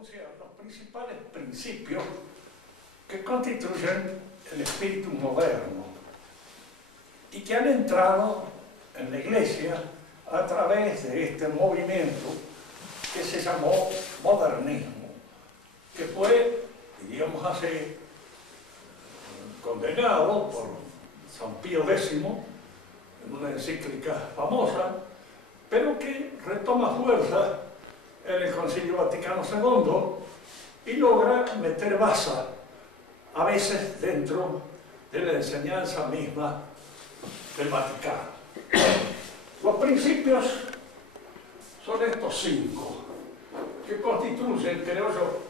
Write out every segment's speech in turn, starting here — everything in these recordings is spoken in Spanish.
enunciar los principales principios que constituyen el espíritu moderno y que han entrado en la Iglesia a través de este movimiento que se llamó modernismo, que fue, diríamos así, condenado por San Pío X en una encíclica famosa, pero que retoma fuerza en el Concilio Vaticano II y logra meter baza, a veces dentro de la enseñanza misma del Vaticano. Los principios son estos 5, que constituyen, creo yo,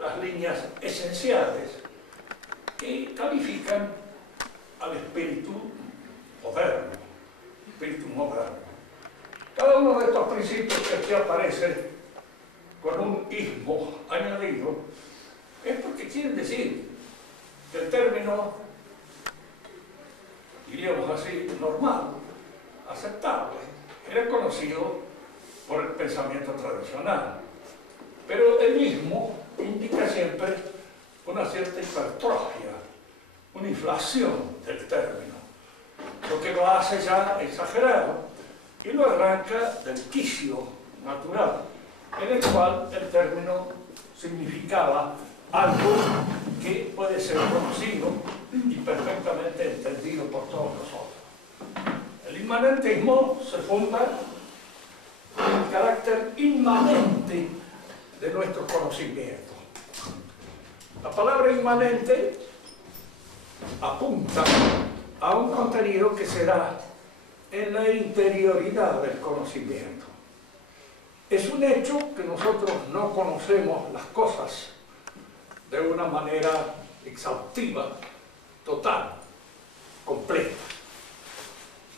las líneas esenciales que califican al espíritu moderno. Cada uno de estos principios que aquí aparece con un ismo añadido es porque quieren decir que el término, diríamos así, normal, aceptable, era conocido por el pensamiento tradicional. Pero el ismo indica siempre una cierta hipertrofia, una inflación del término, lo que lo hace ya exagerado y lo arranca del quicio natural, en el cual el término significaba algo que puede ser conocido y perfectamente entendido por todos nosotros. El inmanentismo se funda en el carácter inmanente de nuestro conocimiento. La palabra inmanente apunta a un contenido que se da en la interioridad del conocimiento. Es un hecho que nosotros no conocemos las cosas de una manera exhaustiva, total, completa.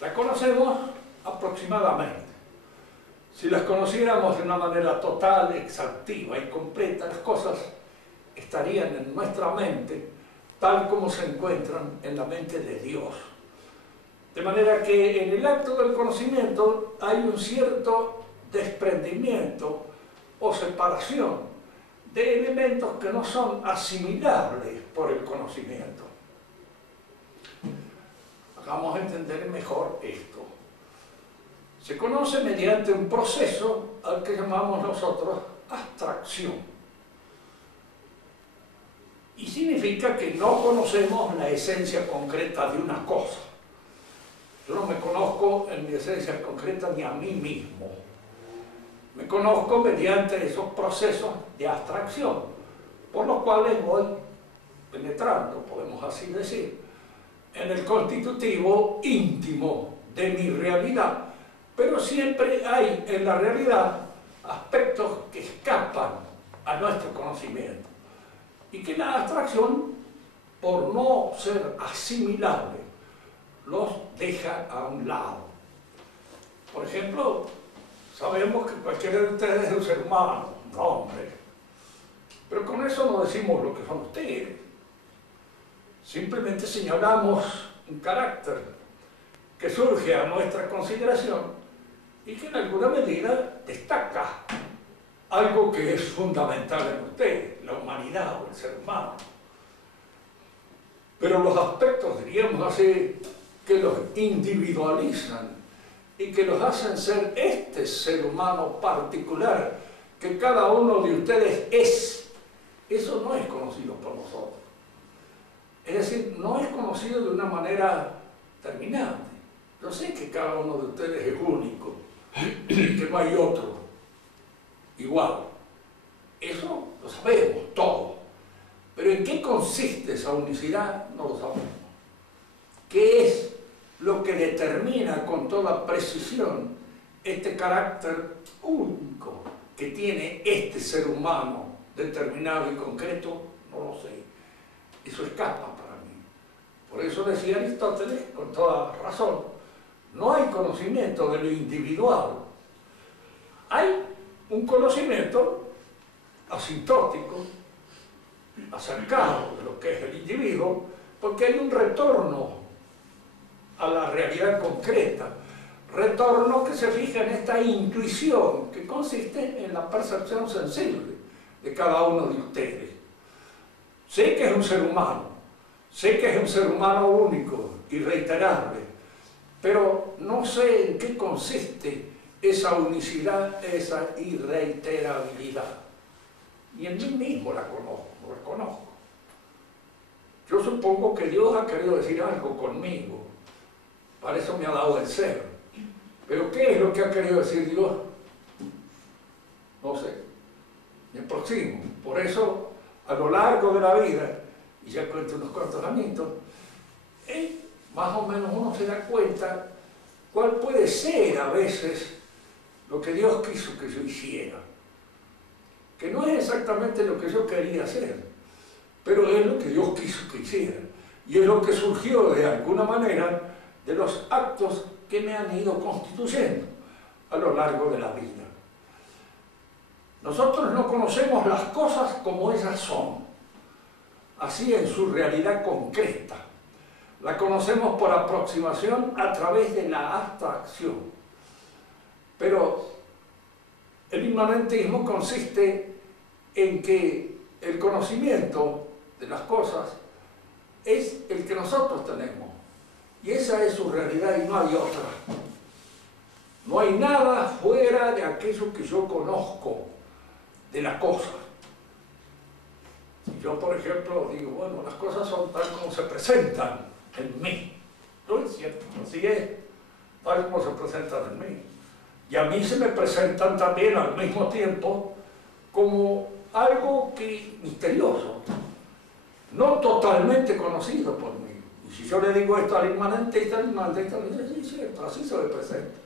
La conocemos aproximadamente. Si las conociéramos de una manera total, exhaustiva y completa, las cosas estarían en nuestra mente tal como se encuentran en la mente de Dios. De manera que en el acto del conocimiento hay un cierto desprendimiento o separación de elementos que no son asimilables por el conocimiento. Hagamos entender mejor esto. Se conoce mediante un proceso al que llamamos nosotros abstracción. Y significa que no conocemos la esencia concreta de una cosa. Yo no me conozco en mi esencia concreta ni a mí mismo. Me conozco mediante esos procesos de abstracción, por los cuales voy penetrando, podemos así decir, en el constitutivo íntimo de mi realidad. Pero siempre hay en la realidad aspectos que escapan a nuestro conocimiento y que la abstracción, por no ser asimilable, los deja a un lado. Por ejemplo, sabemos que cualquiera de ustedes es un ser humano, un hombre, pero con eso no decimos lo que son ustedes. Simplemente señalamos un carácter que surge a nuestra consideración y que en alguna medida destaca algo que es fundamental en usted, la humanidad o el ser humano. Pero los aspectos, diríamos así, que los individualizan y que los hacen ser este ser humano particular que cada uno de ustedes es, eso no es conocido por nosotros. Es decir, no es conocido de una manera terminante. Yo sé que cada uno de ustedes es único y que no hay otro igual. Eso lo sabemos todo. Pero ¿en qué consiste esa unicidad? No lo sabemos. ¿Qué es lo que determina con toda precisión este carácter único que tiene este ser humano determinado y concreto? No lo sé. Eso escapa para mí. Por eso decía Aristóteles, con toda razón, no hay conocimiento de lo individual. Hay un conocimiento asintótico, acercado de lo que es el individuo, porque hay un retorno a la realidad concreta, retorno que se fija en esta intuición que consiste en la percepción sensible de cada uno de ustedes. Sé que es un ser humano, sé que es un ser humano único, irreiterable, pero no sé en qué consiste esa unicidad, esa irreiterabilidad. Ni en mí mismo la conozco. Yo supongo que Dios ha querido decir algo conmigo, para eso me ha dado el ser. Pero ¿qué es lo que ha querido decir Dios? No sé, me aproximo. Por eso, a lo largo de la vida, y ya cuento unos cuantos añitos, más o menos uno se da cuenta cuál puede ser a veces lo que Dios quiso que yo hiciera. Que no es exactamente lo que yo quería hacer, pero es lo que Dios quiso que hiciera. Y es lo que surgió de alguna manera de los actos que me han ido constituyendo a lo largo de la vida. Nosotros no conocemos las cosas como ellas son, así en su realidad concreta. La conocemos por aproximación a través de la abstracción. Pero el inmanentismo consiste en que el conocimiento de las cosas es el que nosotros tenemos. Y esa es su realidad y no hay otra. No hay nada fuera de aquello que yo conozco de la cosa. Si yo, por ejemplo, digo, bueno, las cosas son tal como se presentan en mí. No es cierto, así es, tal como se presentan en mí. Y a mí se me presentan también al mismo tiempo como algo misterioso, no totalmente conocido por mí. Y si yo le digo esto al inmanentista le dice, sí, es cierto, así se me presenta.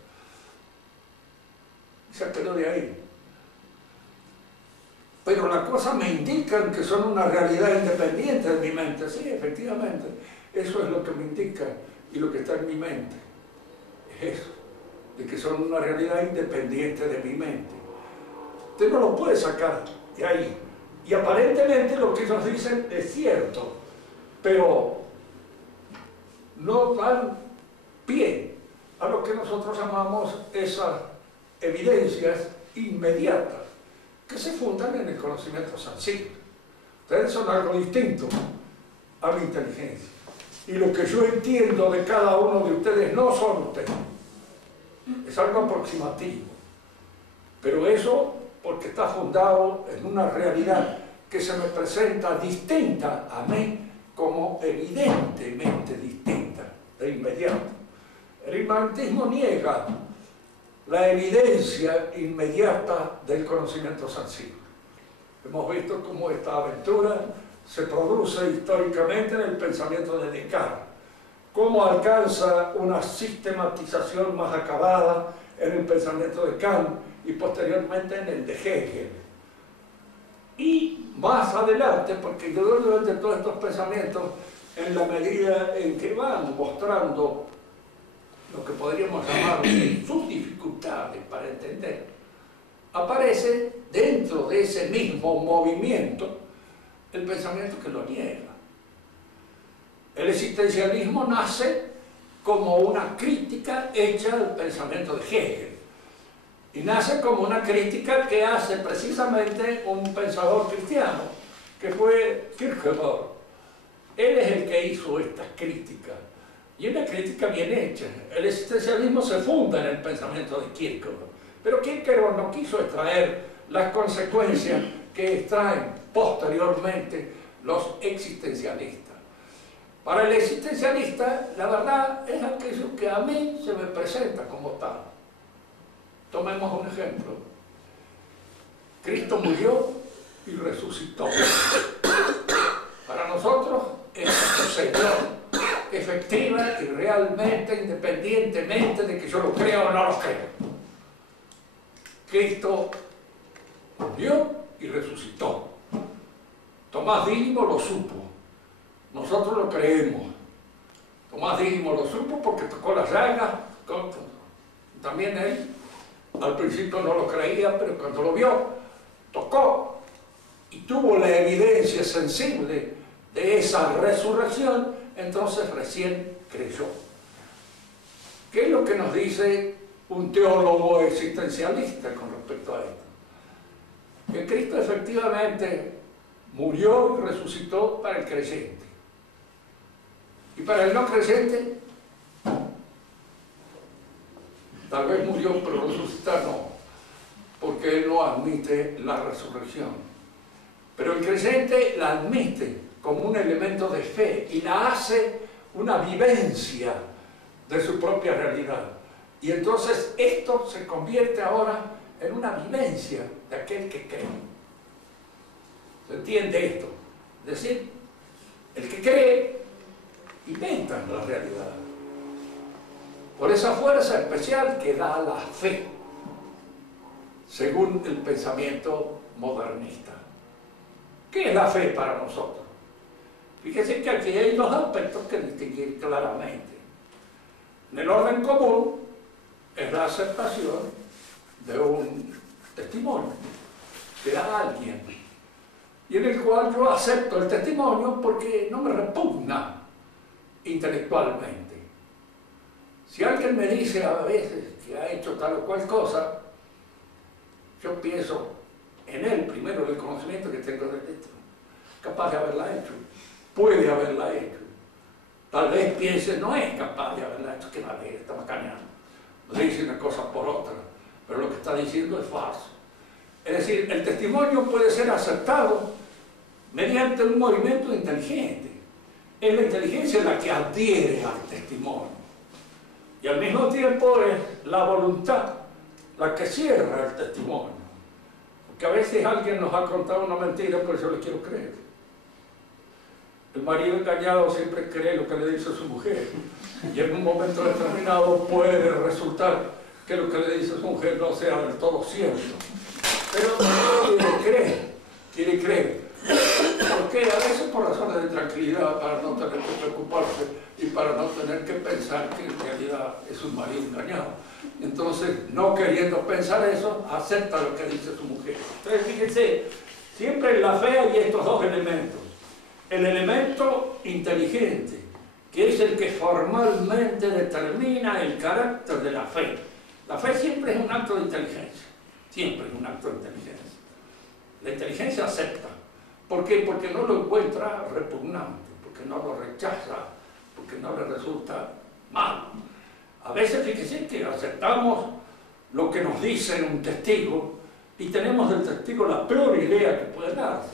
Y se quedó de ahí. Pero las cosas me indican que son una realidad independiente de mi mente. Sí, efectivamente, eso es lo que me indica y lo que está en mi mente. Es eso, de que son una realidad independiente de mi mente. Usted no lo puede sacar de ahí. Y aparentemente lo que ellos dicen es cierto, pero no dan pie a lo que nosotros llamamos esas evidencias inmediatas que se fundan en el conocimiento sensible. Ustedes son algo distinto a mi inteligencia. Y lo que yo entiendo de cada uno de ustedes no son ustedes. Es algo aproximativo. Pero eso porque está fundado en una realidad que se me presenta distinta a mí como evidentemente distinta, de inmediato. El inmanentismo niega la evidencia inmediata del conocimiento sensible. Hemos visto cómo esta aventura se produce históricamente en el pensamiento de Descartes, cómo alcanza una sistematización más acabada en el pensamiento de Kant y posteriormente en el de Hegel. Y más adelante, porque indudablemente todos estos pensamientos, en la medida en que van mostrando lo que podríamos llamar sus dificultades para entender, aparece dentro de ese mismo movimiento el pensamiento que lo niega. El existencialismo nace como una crítica hecha al pensamiento de Hegel. Y nace como una crítica que hace precisamente un pensador cristiano, que fue Kierkegaard. Él es el que hizo esta crítica. Y una crítica bien hecha. El existencialismo se funda en el pensamiento de Kierkegaard. Pero Kierkegaard no quiso extraer las consecuencias que extraen posteriormente los existencialistas. Para el existencialista, la verdad es aquello que a mí se me presenta como tal. Tomemos un ejemplo. Cristo murió y resucitó. Para nosotros es un Señor, efectiva y realmente, independientemente de que yo lo crea o no lo crea. Cristo murió y resucitó. Tomás Dídimo lo supo. Nosotros lo creemos. Tomás Dídimo lo supo porque tocó las llagas. También él, al principio no lo creía, pero cuando lo vio, tocó y tuvo la evidencia sensible de esa resurrección, entonces recién creyó. ¿Qué es lo que nos dice un teólogo existencialista con respecto a esto. Que Cristo efectivamente murió y resucitó para el creyente. Y para el no creyente, tal vez murió, pero resucitar no, porque él no admite la resurrección. Pero el creyente la admite como un elemento de fe y la hace una vivencia de su propia realidad. Y entonces esto se convierte ahora en una vivencia de aquel que cree. ¿Se entiende esto? Es decir, el que cree inventa la realidad. Por esa fuerza especial que da la fe, según el pensamiento modernista. ¿Qué es la fe para nosotros? Fíjense que aquí hay dos aspectos que distinguir claramente. En el orden común es la aceptación de un testimonio que da alguien, y en el cual yo acepto el testimonio porque no me repugna intelectualmente. Si alguien me dice a veces que ha hecho tal o cual cosa, yo pienso en él primero, en el conocimiento que tengo de esto, capaz de haberla hecho, puede haberla hecho. Tal vez piense, no es capaz de haberla hecho, que la ley está macaneando. Dice una cosa por otra, pero lo que está diciendo es falso. Es decir, el testimonio puede ser aceptado mediante un movimiento inteligente. Es la inteligencia la que adhiere al testimonio. Y al mismo tiempo es la voluntad la que cierra el testimonio. Porque a veces alguien nos ha contado una mentira, pero yo le quiero creer. El marido engañado siempre cree lo que le dice a su mujer. Y en un momento determinado puede resultar que lo que le dice a su mujer no sea del todo cierto. Pero quiere creer. Porque a veces por razones de tranquilidad, para no tener que preocuparse y para no tener que pensar que en realidad es un marido engañado. Entonces, no queriendo pensar eso, acepta lo que dice su mujer. Entonces, fíjense, siempre en la fe hay estos dos elementos. El elemento inteligente, que es el que formalmente determina el carácter de la fe. La fe siempre es un acto de inteligencia. Siempre es un acto de inteligencia. La inteligencia acepta. ¿Por qué? Porque no lo encuentra repugnante, porque no lo rechaza, porque no le resulta mal. A veces, fíjense que aceptamos lo que nos dice un testigo y tenemos del testigo la peor idea que puede darse.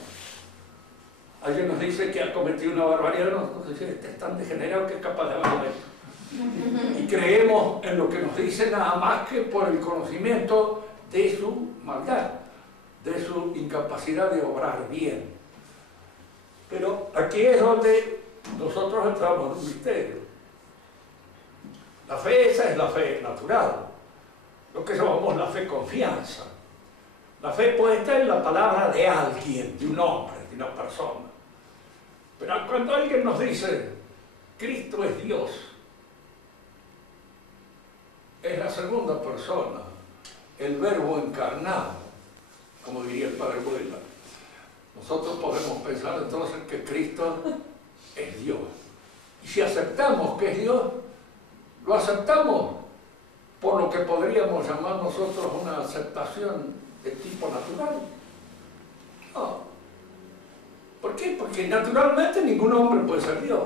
Alguien nos dice que ha cometido una barbaridad, nos dice, este es tan degenerado que es capaz de haberlo hecho. Y creemos en lo que nos dice nada más que por el conocimiento de su maldad, de su incapacidad de obrar bien. Pero aquí es donde nosotros entramos en un misterio. La fe esa es la fe natural, lo que llamamos la fe confianza. La fe puesta en la palabra de alguien, de un hombre, de una persona. Pero cuando alguien nos dice, Cristo es Dios, es la segunda persona, el verbo encarnado, como diría el padre Buela. Nosotros podemos pensar entonces que Cristo es Dios. Y si aceptamos que es Dios, lo aceptamos por lo que podríamos llamar nosotros una aceptación de tipo natural. No. ¿Por qué? Porque naturalmente ningún hombre puede ser Dios.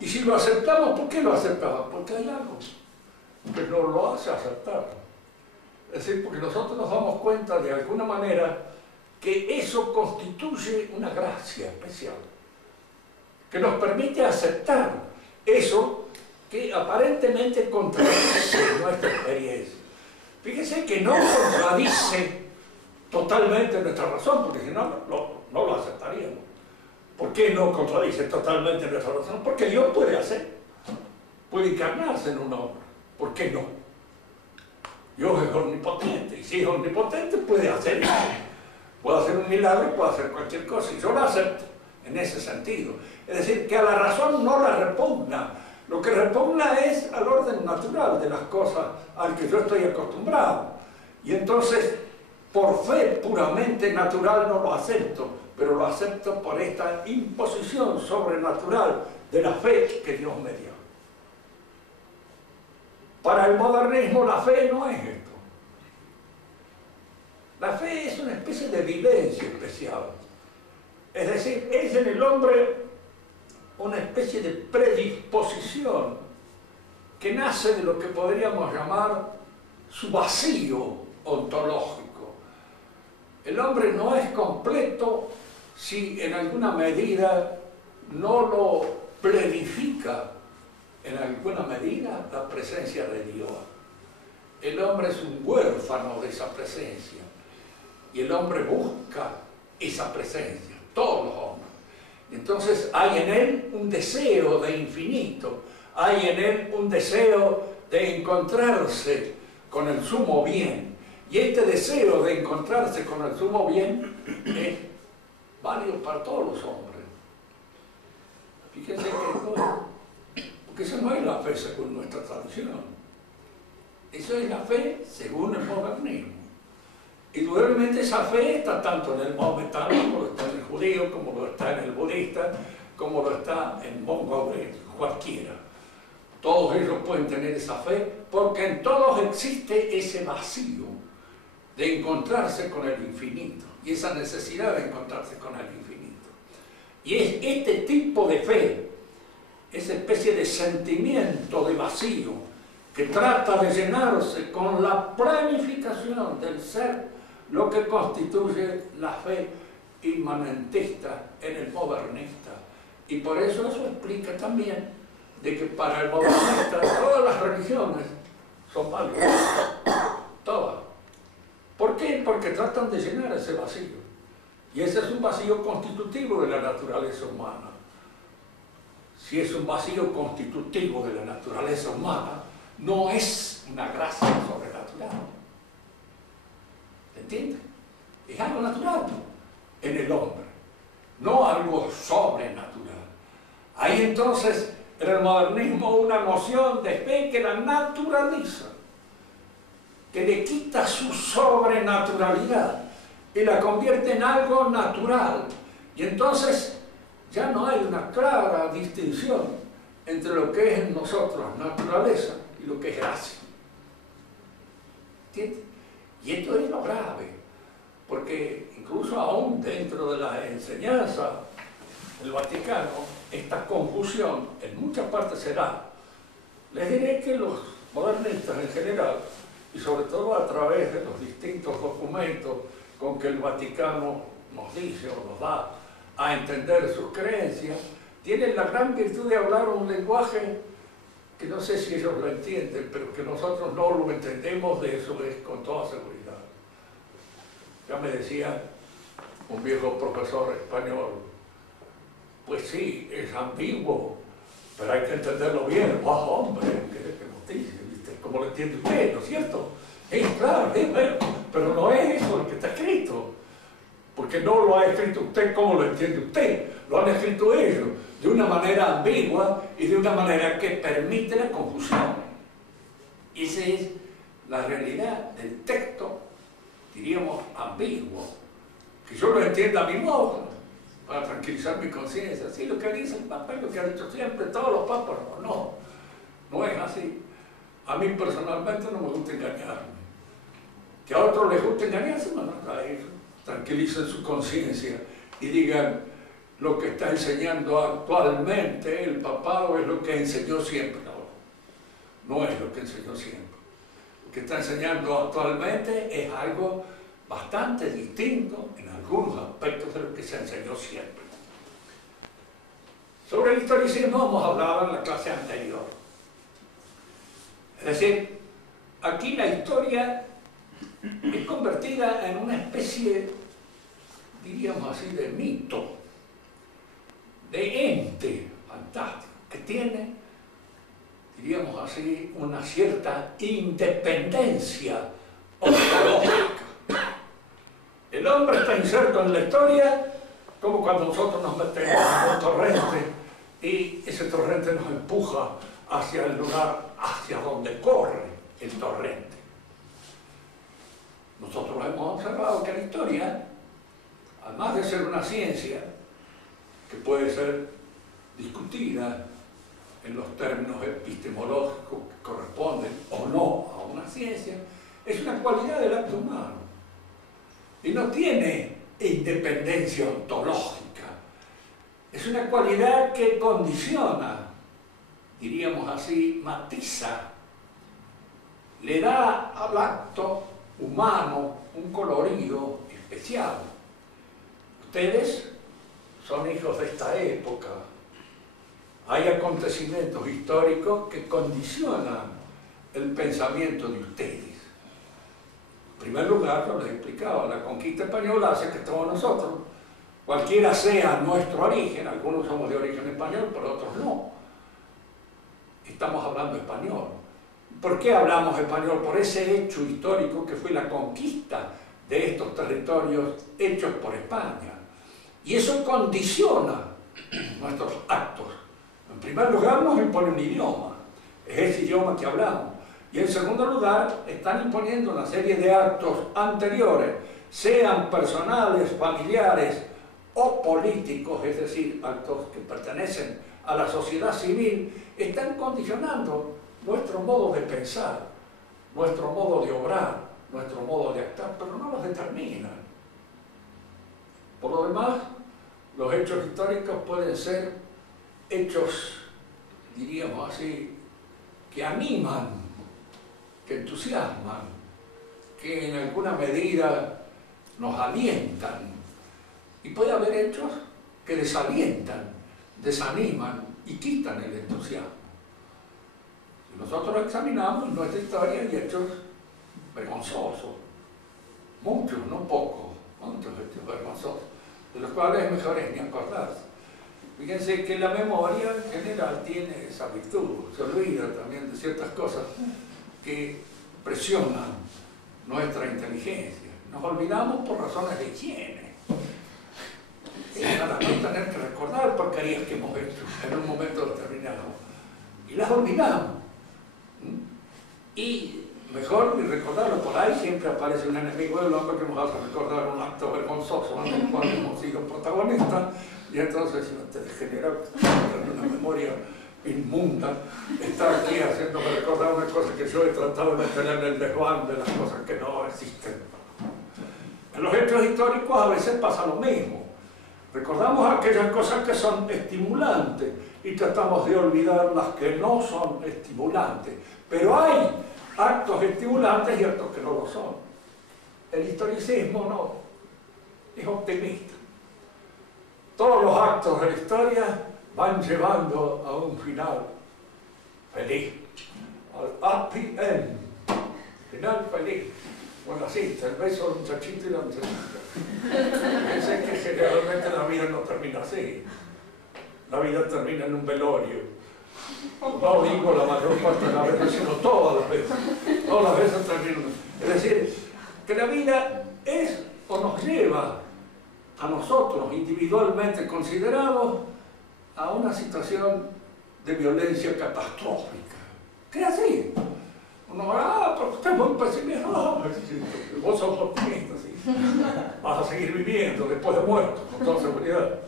Y si lo aceptamos, ¿por qué lo aceptamos? Porque hay algo que nos lo hace aceptar. Es decir, porque nosotros nos damos cuenta de alguna manera que eso constituye una gracia especial, que nos permite aceptar eso que aparentemente contradice nuestra experiencia. Fíjense que no contradice totalmente nuestra razón, porque si no, no lo aceptaríamos. ¿Por qué no contradice totalmente nuestra razón? Porque Dios puede hacer, puede encarnarse en un hombre. ¿Por qué no? Dios es omnipotente, y si es omnipotente puede hacer eso. Puede hacer un milagro, puede hacer cualquier cosa, y yo lo acepto en ese sentido. Es decir, que a la razón no la repugna. Lo que repugna es al orden natural de las cosas al que yo estoy acostumbrado. Y entonces, por fe puramente natural no lo acepto, pero lo acepto por esta imposición sobrenatural de la fe que Dios me dio. Para el modernismo la fe no es esto. La fe es una especie de vivencia especial. Es decir, es en el hombre una especie de predisposición que nace de lo que podríamos llamar su vacío ontológico. El hombre no es completo si en alguna medida no lo plenifica en alguna medida la presencia de Dios. El hombre es un huérfano de esa presencia y el hombre busca esa presencia, todos los hombres. Entonces hay en él un deseo de infinito, hay en él un deseo de encontrarse con el sumo bien. Y este deseo de encontrarse con el sumo bien es válido para todos los hombres. Fíjense porque eso no es la fe según nuestra tradición. Eso es la fe según el modernismo. Indudablemente esa fe está tanto en el maometano, como lo está en el judío, como lo está en el budista, como lo está en mongo, cualquiera. Todos ellos pueden tener esa fe porque en todos existe ese vacío de encontrarse con el infinito y esa necesidad de encontrarse con el infinito. Y es este tipo de fe, esa especie de sentimiento de vacío que trata de llenarse con la planificación del ser, lo que constituye la fe inmanentista en el modernista. Y por eso explica también de que para el modernista todas las religiones son válidas, todas. ¿Por qué? Porque tratan de llenar ese vacío. Y ese es un vacío constitutivo de la naturaleza humana. Si es un vacío constitutivo de la naturaleza humana, no es una gracia sobrenatural. ¿Entiendes? Es algo natural en el hombre, no algo sobrenatural. Hay entonces en el modernismo una noción de fe que la naturaliza, que le quita su sobrenaturalidad y la convierte en algo natural. Y entonces ya no hay una clara distinción entre lo que es en nosotros naturaleza y lo que es gracia. ¿Entiendes? Y esto es lo grave, porque incluso aún dentro de la enseñanza del Vaticano, esta confusión en muchas partes se da. Les diré que los modernistas en general, y sobre todo a través de los distintos documentos con que el Vaticano nos dice o nos da a entender sus creencias, tienen la gran virtud de hablar un lenguaje que no sé si ellos lo entienden, pero que nosotros no lo entendemos, de eso es con toda seguridad. Ya me decía un viejo profesor español, pues sí, es ambiguo, pero hay que entenderlo bien. ¡Wow, hombre! ¿Qué nos dice? ¿Viste? ¿Cómo lo entiende usted? ¿No es cierto? Es claro, es bueno, pero no es eso lo que está escrito. Porque no lo ha escrito usted como lo entiende usted, lo han escrito ellos, de una manera ambigua y de una manera que permite la confusión. Esa es la realidad del texto, diríamos, ambiguo. Que yo lo entienda a mi modo, para tranquilizar mi conciencia. Sí, lo que dice el Papa es lo que ha dicho siempre todos los papas. No es así. A mí personalmente no me gusta engañarme. Que a otros les gusta engañarse, bueno, a ellos tranquilicen su conciencia y digan lo que está enseñando actualmente el papado es lo que enseñó siempre. No es lo que enseñó siempre. Lo que está enseñando actualmente es algo bastante distinto en algunos aspectos de lo que se enseñó siempre. Sobre el historicismo hemos hablado en la clase anterior. Es decir, aquí la historia es convertida en una especie, diríamos así, de mito, de ente fantástico, que tiene, diríamos así, una cierta independencia ontológica. El hombre está inserto en la historia como cuando nosotros nos metemos en un torrente y ese torrente nos empuja hacia el lugar, hacia donde corre el torrente. Nosotros hemos observado que la historia, además de ser una ciencia que puede ser discutida en los términos epistemológicos que corresponden o no a una ciencia, es una cualidad del acto humano. Y no tiene independencia ontológica. Es una cualidad que condiciona, diríamos así, matiza, le da al acto humano un colorido especial. Ustedes son hijos de esta época. Hay acontecimientos históricos que condicionan el pensamiento de ustedes. En primer lugar, lo les he explicado, la conquista española hace que todos nosotros, cualquiera sea nuestro origen, algunos somos de origen español, pero otros no, estamos hablando español. ¿Por qué hablamos español? Por ese hecho histórico que fue la conquista de estos territorios hechos por España. Y eso condiciona nuestros actos. En primer lugar, nos impone un idioma, es ese idioma que hablamos. Y en segundo lugar, están imponiendo una serie de actos anteriores, sean personales, familiares o políticos, es decir, actos que pertenecen a la sociedad civil, están condicionando nuestro modo de pensar, nuestro modo de obrar, nuestro modo de actuar, pero no los determinan. Por lo demás, los hechos históricos pueden ser hechos, diríamos así, que animan, que entusiasman, que en alguna medida nos alientan. Y puede haber hechos que desalientan, desaniman y quitan el entusiasmo. Si nosotros examinamos nuestra historia, hay hechos vergonzosos, muchos, no pocos, muchos hechos vergonzosos, de los cuales es mejor ni acordarse. Fíjense que la memoria en general tiene esa virtud, se olvida también de ciertas cosas que presionan nuestra inteligencia. Nos olvidamos por razones de higiene. Para no tener que recordar porquerías que hemos hecho en un momento determinado. Y las olvidamos. Y mejor ni recordarlo. Por ahí siempre aparece un enemigo del hombre que nos hace recordar un acto vergonzoso en el cual hemos sido protagonistas. Y entonces, si no te genera una memoria inmunda, estar aquí haciéndome recordar una cosa que yo he tratado de tener en el desván de las cosas que no existen. En los hechos históricos a veces pasa lo mismo. Recordamos aquellas cosas que son estimulantes y tratamos de olvidar las que no son estimulantes. Pero hay actos estimulantes y actos que no lo son. El historicismo no, es optimista. Todos los actos de la historia van llevando a un final feliz, al happy end, final feliz. Bueno, así, el beso del muchachito y la muchachita. Pensé que generalmente la vida no termina así. La vida termina en un velorio. No digo la mayor parte de las veces, sino todas las veces. Todas las veces terminan. Es decir, que la vida es o nos lleva a nosotros individualmente considerados a una situación de violencia catastrófica. ¿Qué es así? Uno va, porque usted es muy pesimista, vos sos optimista, ¿sí? Vas a seguir viviendo después de muerto, con toda seguridad.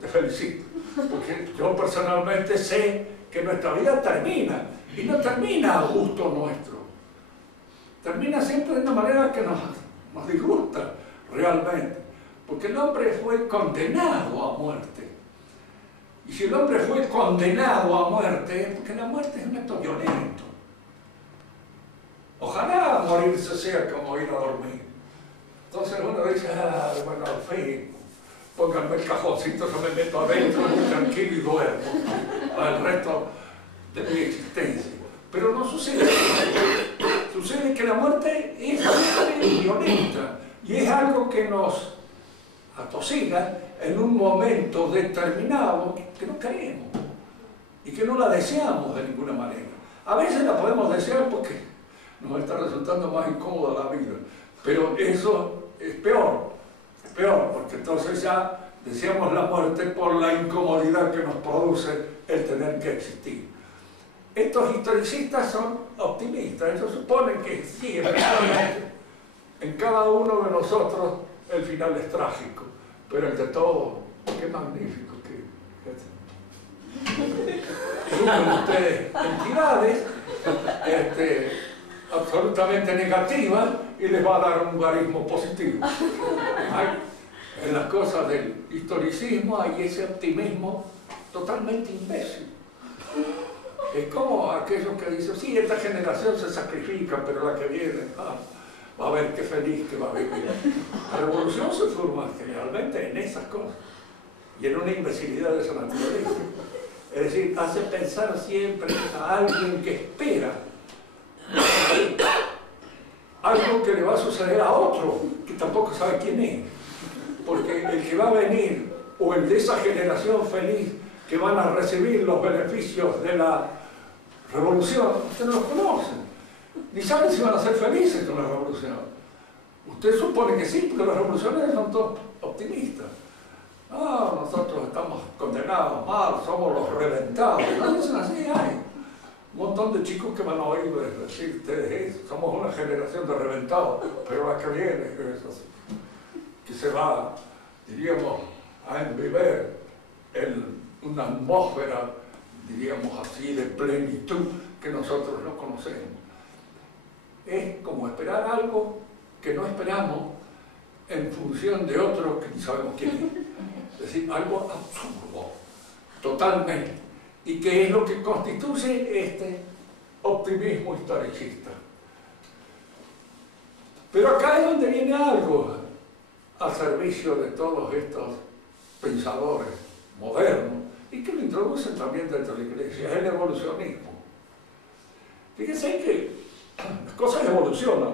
Te felicito, porque yo personalmente sé que nuestra vida termina, y no termina a gusto nuestro. Termina siempre de una manera que nos disgusta realmente, porque el hombre fue condenado a muerte. Y si el hombre fue condenado a muerte, es porque la muerte es un acto violento. Ojalá morirse sea como ir a dormir. Entonces uno dice, bueno, al fin, pónganme el cajoncito, yo me meto adentro, muy tranquilo y duermo al resto de mi existencia. Pero no sucede eso. Sucede que la muerte es violenta y es algo que nos atosiga en un momento determinado que no queremos y que no la deseamos de ninguna manera. A veces la podemos desear porque nos está resultando más incómoda la vida, pero eso es peor, porque entonces ya deseamos la muerte por la incomodidad que nos produce el tener que existir. Estos historicistas son optimistas, ellos suponen que sí, efectivamente, en cada uno de nosotros el final es trágico, pero el de todos, qué magnífico que Suben ustedes entidades absolutamente negativas y les va a dar un guarismo positivo. En las cosas del historicismo hay ese optimismo totalmente imbécil. Es como aquellos que dicen, sí, esta generación se sacrifica, pero la que viene va a ver qué feliz que va a vivir. La revolución se forma generalmente en esas cosas y en una imbecilidad de esa naturaleza. Es decir, hace pensar siempre a alguien que espera algo que le va a suceder a otro que tampoco sabe quién es. Porque el que va a venir, o el de esa generación feliz que van a recibir los beneficios de la revolución, usted no los conoce, ni saben si van a ser felices con la revolución. Usted supone que sí, porque los revolucionarios son todos optimistas. No, nosotros estamos condenados mal, somos los reventados. No dicen así, hay un montón de chicos que van a oír decir, ustedes somos una generación de reventados, pero la que viene, que se va, diríamos, a enviver en una atmósfera, diríamos así, de plenitud que nosotros no conocemos. Es como esperar algo que no esperamos en función de otro que ni sabemos quién es. Es decir, algo absurdo, totalmente. Y que es lo que constituye este optimismo historicista. Pero acá es donde viene algo al servicio de todos estos pensadores modernos y que lo introducen también dentro de la Iglesia, es el evolucionismo. Fíjense que las cosas evolucionan,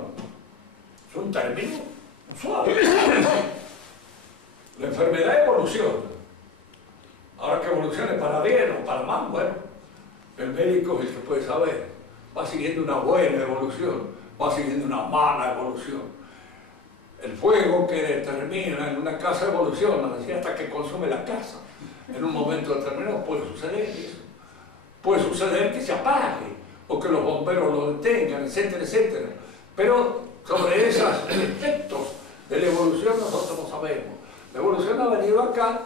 es un término suave. La enfermedad evoluciona. Ahora que evolucione para bien o para mal, bueno, el médico es el que puede saber. Va siguiendo una buena evolución, va siguiendo una mala evolución. El fuego que determina en una casa evoluciona, decía, hasta que consume la casa. En un momento determinado puede suceder eso. Puede suceder que se apague, o que los bomberos lo detengan, etcétera, etcétera. Pero sobre esos efectos de la evolución nosotros no sabemos. La evolución ha venido acá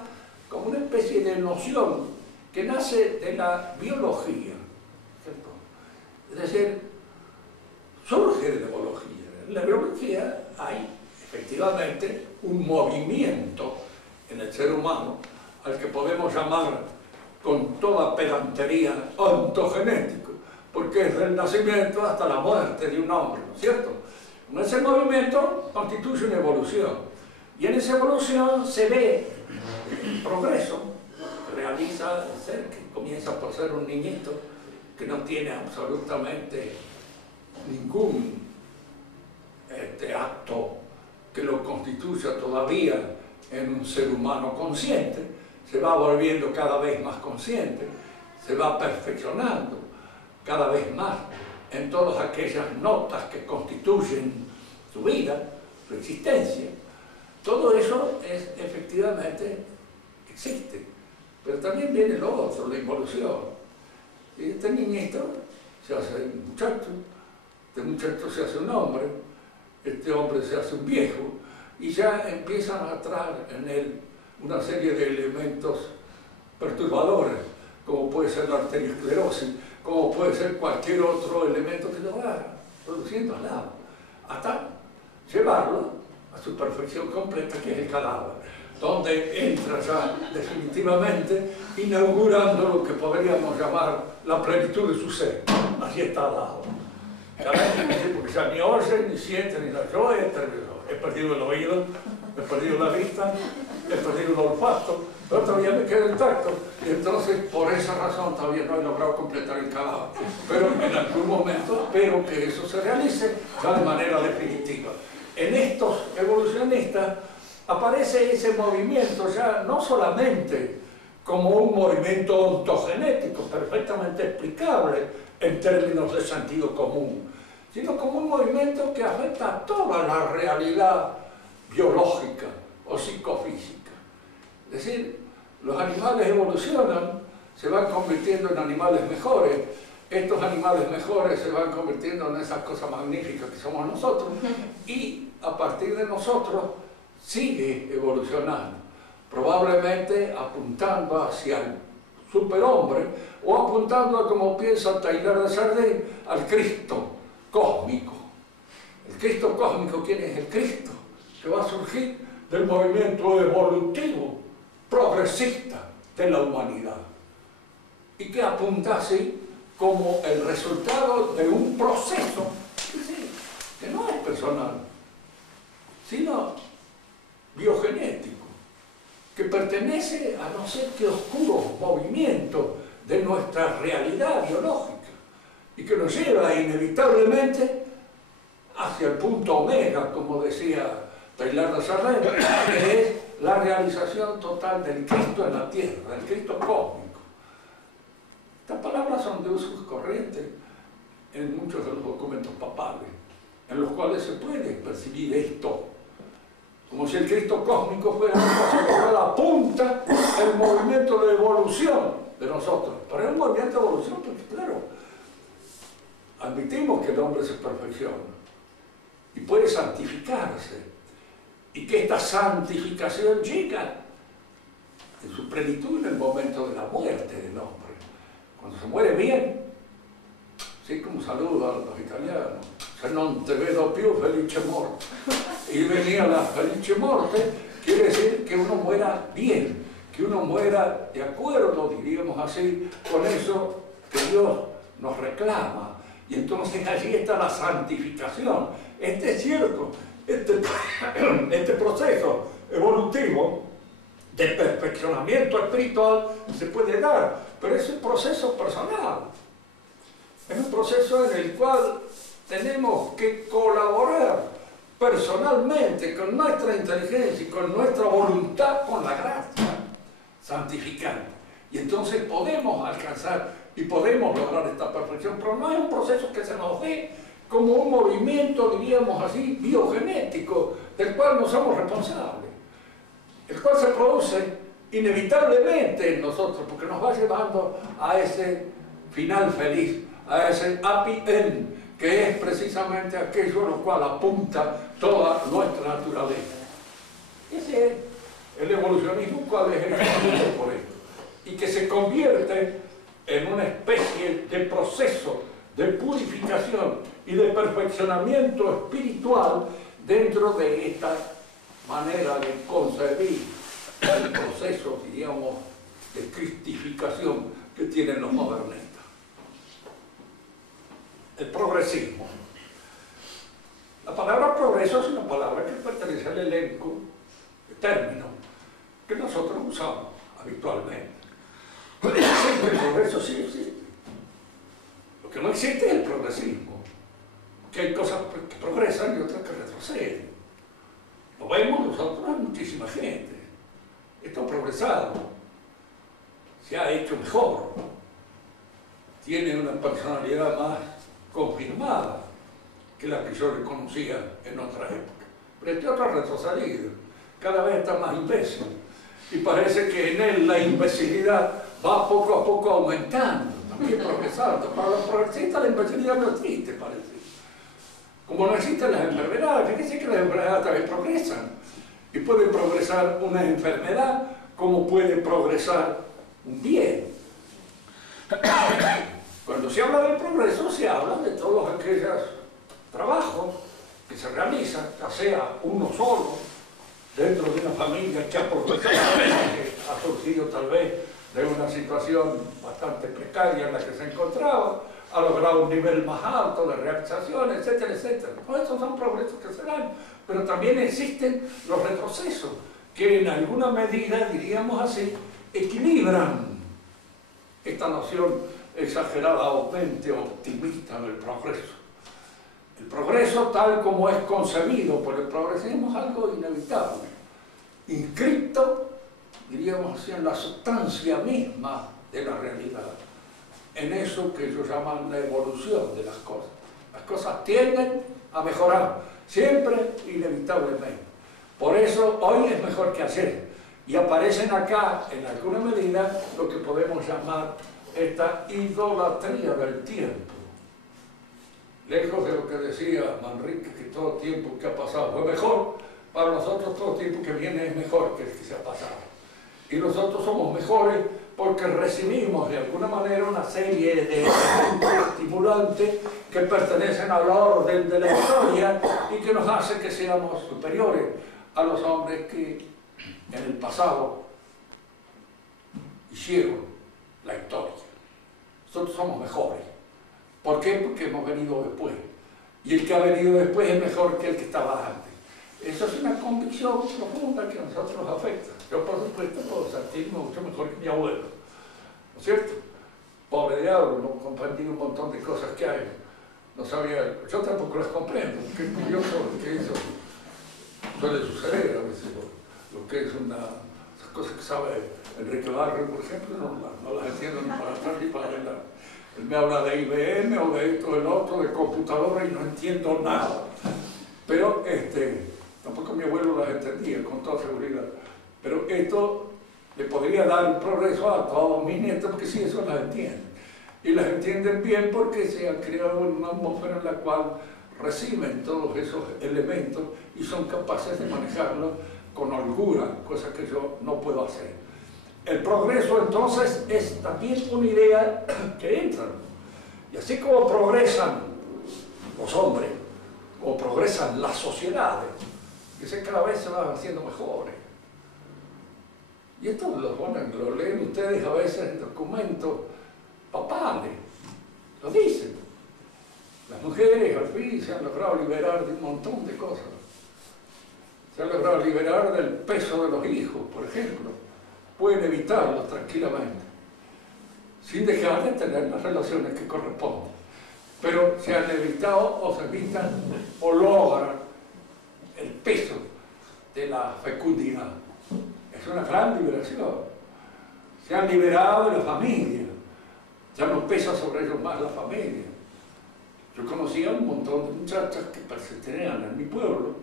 como una especie de noción que nace de la biología, ¿cierto? Es decir, surge de la biología. En la biología hay efectivamente un movimiento en el ser humano al que podemos llamar con toda pedantería ontogenético, porque es del nacimiento hasta la muerte de un hombre, ¿no es cierto? Ese movimiento constituye una evolución. Y en esa evolución se ve el progreso que realiza el ser, que comienza por ser un niñito que no tiene absolutamente ningún acto que lo constituya todavía en un ser humano consciente, se va volviendo cada vez más consciente, se va perfeccionando cada vez más en todas aquellas notas que constituyen su vida, su existencia. Todo eso es, efectivamente existe, pero también viene lo otro, la involución. Y este niñito se hace un muchacho, este muchacho se hace un hombre, este hombre se hace un viejo, y ya empiezan a traer en él una serie de elementos perturbadores, como puede ser la arteriosclerosis, como puede ser cualquier otro elemento que lo va produciendo al lado, hasta llevarlo a su perfección completa, que es el cadáver, donde entra ya definitivamente inaugurando lo que podríamos llamar la plenitud de su ser. Así está al lado. Porque ya ni oye, ni siente, ni nada. Yo he perdido el oído, he perdido la vista, he perdido el olfato, pero todavía me queda el tacto. Y entonces, por esa razón, todavía no he logrado completar el cadáver. Pero en algún momento espero que eso se realice ya de manera definitiva. En estos evolucionistas aparece ese movimiento ya no solamente como un movimiento ontogenético perfectamente explicable en términos de sentido común, sino como un movimiento que afecta a toda la realidad biológica o psicofísica. Es decir, los animales evolucionan, se van convirtiendo en animales mejores. Estos animales mejores se van convirtiendo en esas cosas magníficas que somos nosotros, y a partir de nosotros sigue evolucionando, probablemente apuntando hacia el superhombre, o apuntando, como piensa Teilhard de Chardin, al Cristo cósmico. ¿El Cristo cósmico quién es? El Cristo que va a surgir del movimiento evolutivo, progresista de la humanidad, y que apunta así como el resultado de un proceso que no es personal, sino biogenético, que pertenece a no sé qué oscuro movimiento de nuestra realidad biológica y que nos lleva inevitablemente hacia el punto omega, como decía Teilhard de Chardin, que es la realización total del Cristo en la tierra, del Cristo cósmico. Estas palabras son de uso corriente en muchos de los documentos papales, en los cuales se puede percibir esto, como si el Cristo cósmico fuera la punta del movimiento de evolución de nosotros. Pero es un movimiento de evolución porque, claro, admitimos que el hombre se perfecciona y puede santificarse, y que esta santificación llega en su plenitud en el momento de la muerte del hombre. Cuando se muere bien, así como saludan los italianos, se non te vedo più felice morte. Y venía la felice morte, quiere decir que uno muera bien, que uno muera de acuerdo, diríamos así, con eso que Dios nos reclama. Y entonces allí está la santificación. Este es cierto, este proceso evolutivo de perfeccionamiento espiritual se puede dar, pero es un proceso personal. Es un proceso en el cual tenemos que colaborar personalmente con nuestra inteligencia y con nuestra voluntad, con la gracia santificante. Y entonces podemos alcanzar y podemos lograr esta perfección, pero no es un proceso que se nos dé como un movimiento, diríamos así, biogenético, del cual no somos responsables, el cual se produce inevitablemente en nosotros, porque nos va llevando a ese final feliz, a ese happy end, que es precisamente aquello a lo cual apunta toda nuestra naturaleza. Ese es el evolucionismo, cual es el estudio por esto, y que se convierte en una especie de proceso de purificación y de perfeccionamiento espiritual dentro de esta manera de concebir el proceso, diríamos, de cristificación que tienen los modernistas. El progresismo. La palabra progreso es una palabra que pertenece al elenco de términos que nosotros usamos habitualmente. El progreso sí existe. Lo que no existe es el progresismo, que hay cosas que progresan y otras que retroceden. Lo vemos nosotros, hay muchísima gente. Esto ha progresado, se ha hecho mejor, tiene una personalidad más confirmada que la que yo le conocía en otra época. Pero este otro ha retrocedido, cada vez está más imbécil, y parece que en él la imbecilidad va poco a poco aumentando, también progresando. Para los progresistas la imbecilidad no existe, parece. Como no existen las enfermedades, fíjense que las enfermedades también progresan, y puede progresar una enfermedad como puede progresar un bien. Cuando se habla del progreso, se habla de todos aquellos trabajos que se realizan, ya sea uno solo, dentro de una familia que ha progresado, que ha surgido tal vez de una situación bastante precaria en la que se encontraba, ha logrado un nivel más alto de realización, etcétera, etcétera. Pues esos son progresos que se dan, pero también existen los retrocesos, que en alguna medida, diríamos así, equilibran esta noción exageradamente optimista del progreso. El progreso, tal como es concebido por el progresismo, es algo inevitable, inscrito, diríamos así, en la sustancia misma de la realidad, en eso que ellos llaman la evolución de las cosas. Las cosas tienden a mejorar, siempre, inevitablemente. Por eso hoy es mejor que ayer, y aparecen acá, en alguna medida, lo que podemos llamar esta idolatría del tiempo. Lejos de lo que decía Manrique, que todo tiempo que ha pasado fue mejor, para nosotros todo tiempo que viene es mejor que el que se ha pasado. Y nosotros somos mejores porque recibimos de alguna manera una serie de estimulantes que pertenecen al orden de la historia y que nos hace que seamos superiores a los hombres que en el pasado hicieron la historia. Nosotros somos mejores. ¿Por qué? Porque hemos venido después. Y el que ha venido después es mejor que el que estaba antes. Eso es una convicción profunda que a nosotros nos afecta. Yo, por supuesto, puedo sentirme mucho mejor que mi abuelo, ¿no es cierto? Pobre diablo, no comprendí un montón de cosas que hay. No sabía, yo tampoco las comprendo. Qué curioso que eso suele suceder a veces. Lo que es esas cosas que sabe Enrique Barrio, por ejemplo, no las entiendo ni para atrás ni para adelante. Él me habla de IBM o de esto, del otro, de computadora y no entiendo nada. Pero tampoco mi abuelo las entendía con toda seguridad. Pero esto le podría dar un progreso a todos mis nietos, porque sí, eso las entienden. Y las entienden bien porque se ha creado una atmósfera en la cual reciben todos esos elementos y son capaces de manejarlos con holgura, cosa que yo no puedo hacer. El progreso entonces es también una idea que entra. Y así como progresan los hombres, como progresan las sociedades, que cada vez se van haciendo mejores. Y esto lo leen ustedes a veces en documentos papales, lo dicen. Las mujeres al fin se han logrado liberar de un montón de cosas. Se han logrado liberar del peso de los hijos, por ejemplo. Pueden evitarlos tranquilamente, sin dejar de tener las relaciones que corresponden. Pero se han evitado o se evitan o logran el peso de la fecundidad. Es una gran liberación. Se han liberado de la familia. Ya no pesa sobre ellos más la familia. Yo conocía un montón de muchachas que pertenecían en mi pueblo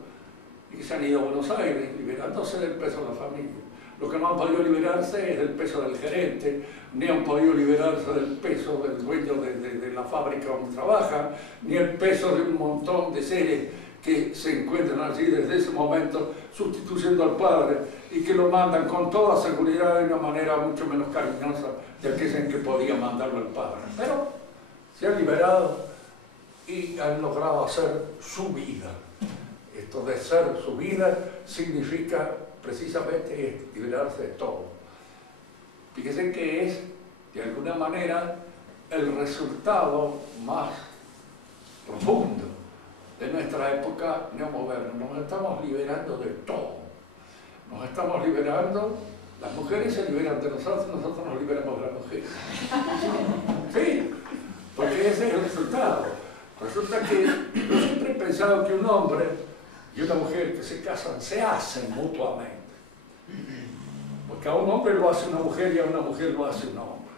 y que se han ido a Buenos Aires liberándose del peso de la familia. Lo que no han podido liberarse es del peso del gerente, ni han podido liberarse del peso del dueño de la fábrica donde trabajan, ni el peso de un montón de seres que se encuentran allí desde ese momento sustituyendo al padre y que lo mandan con toda seguridad de una manera mucho menos cariñosa de aquella en que podía mandarlo al padre. Pero se han liberado y han logrado hacer su vida. Esto de ser su vida significa precisamente liberarse de todo. Fíjense que es, de alguna manera, el resultado más profundo de nuestra época neomoderna. Nos estamos liberando de todo. Nos estamos liberando, las mujeres se liberan de nosotros nos liberamos de las mujeres. Sí, porque ese es el resultado. Resulta que yo siempre he pensado que un hombre y una mujer que se casan se hacen mutuamente. Porque a un hombre lo hace una mujer y a una mujer lo hace un hombre.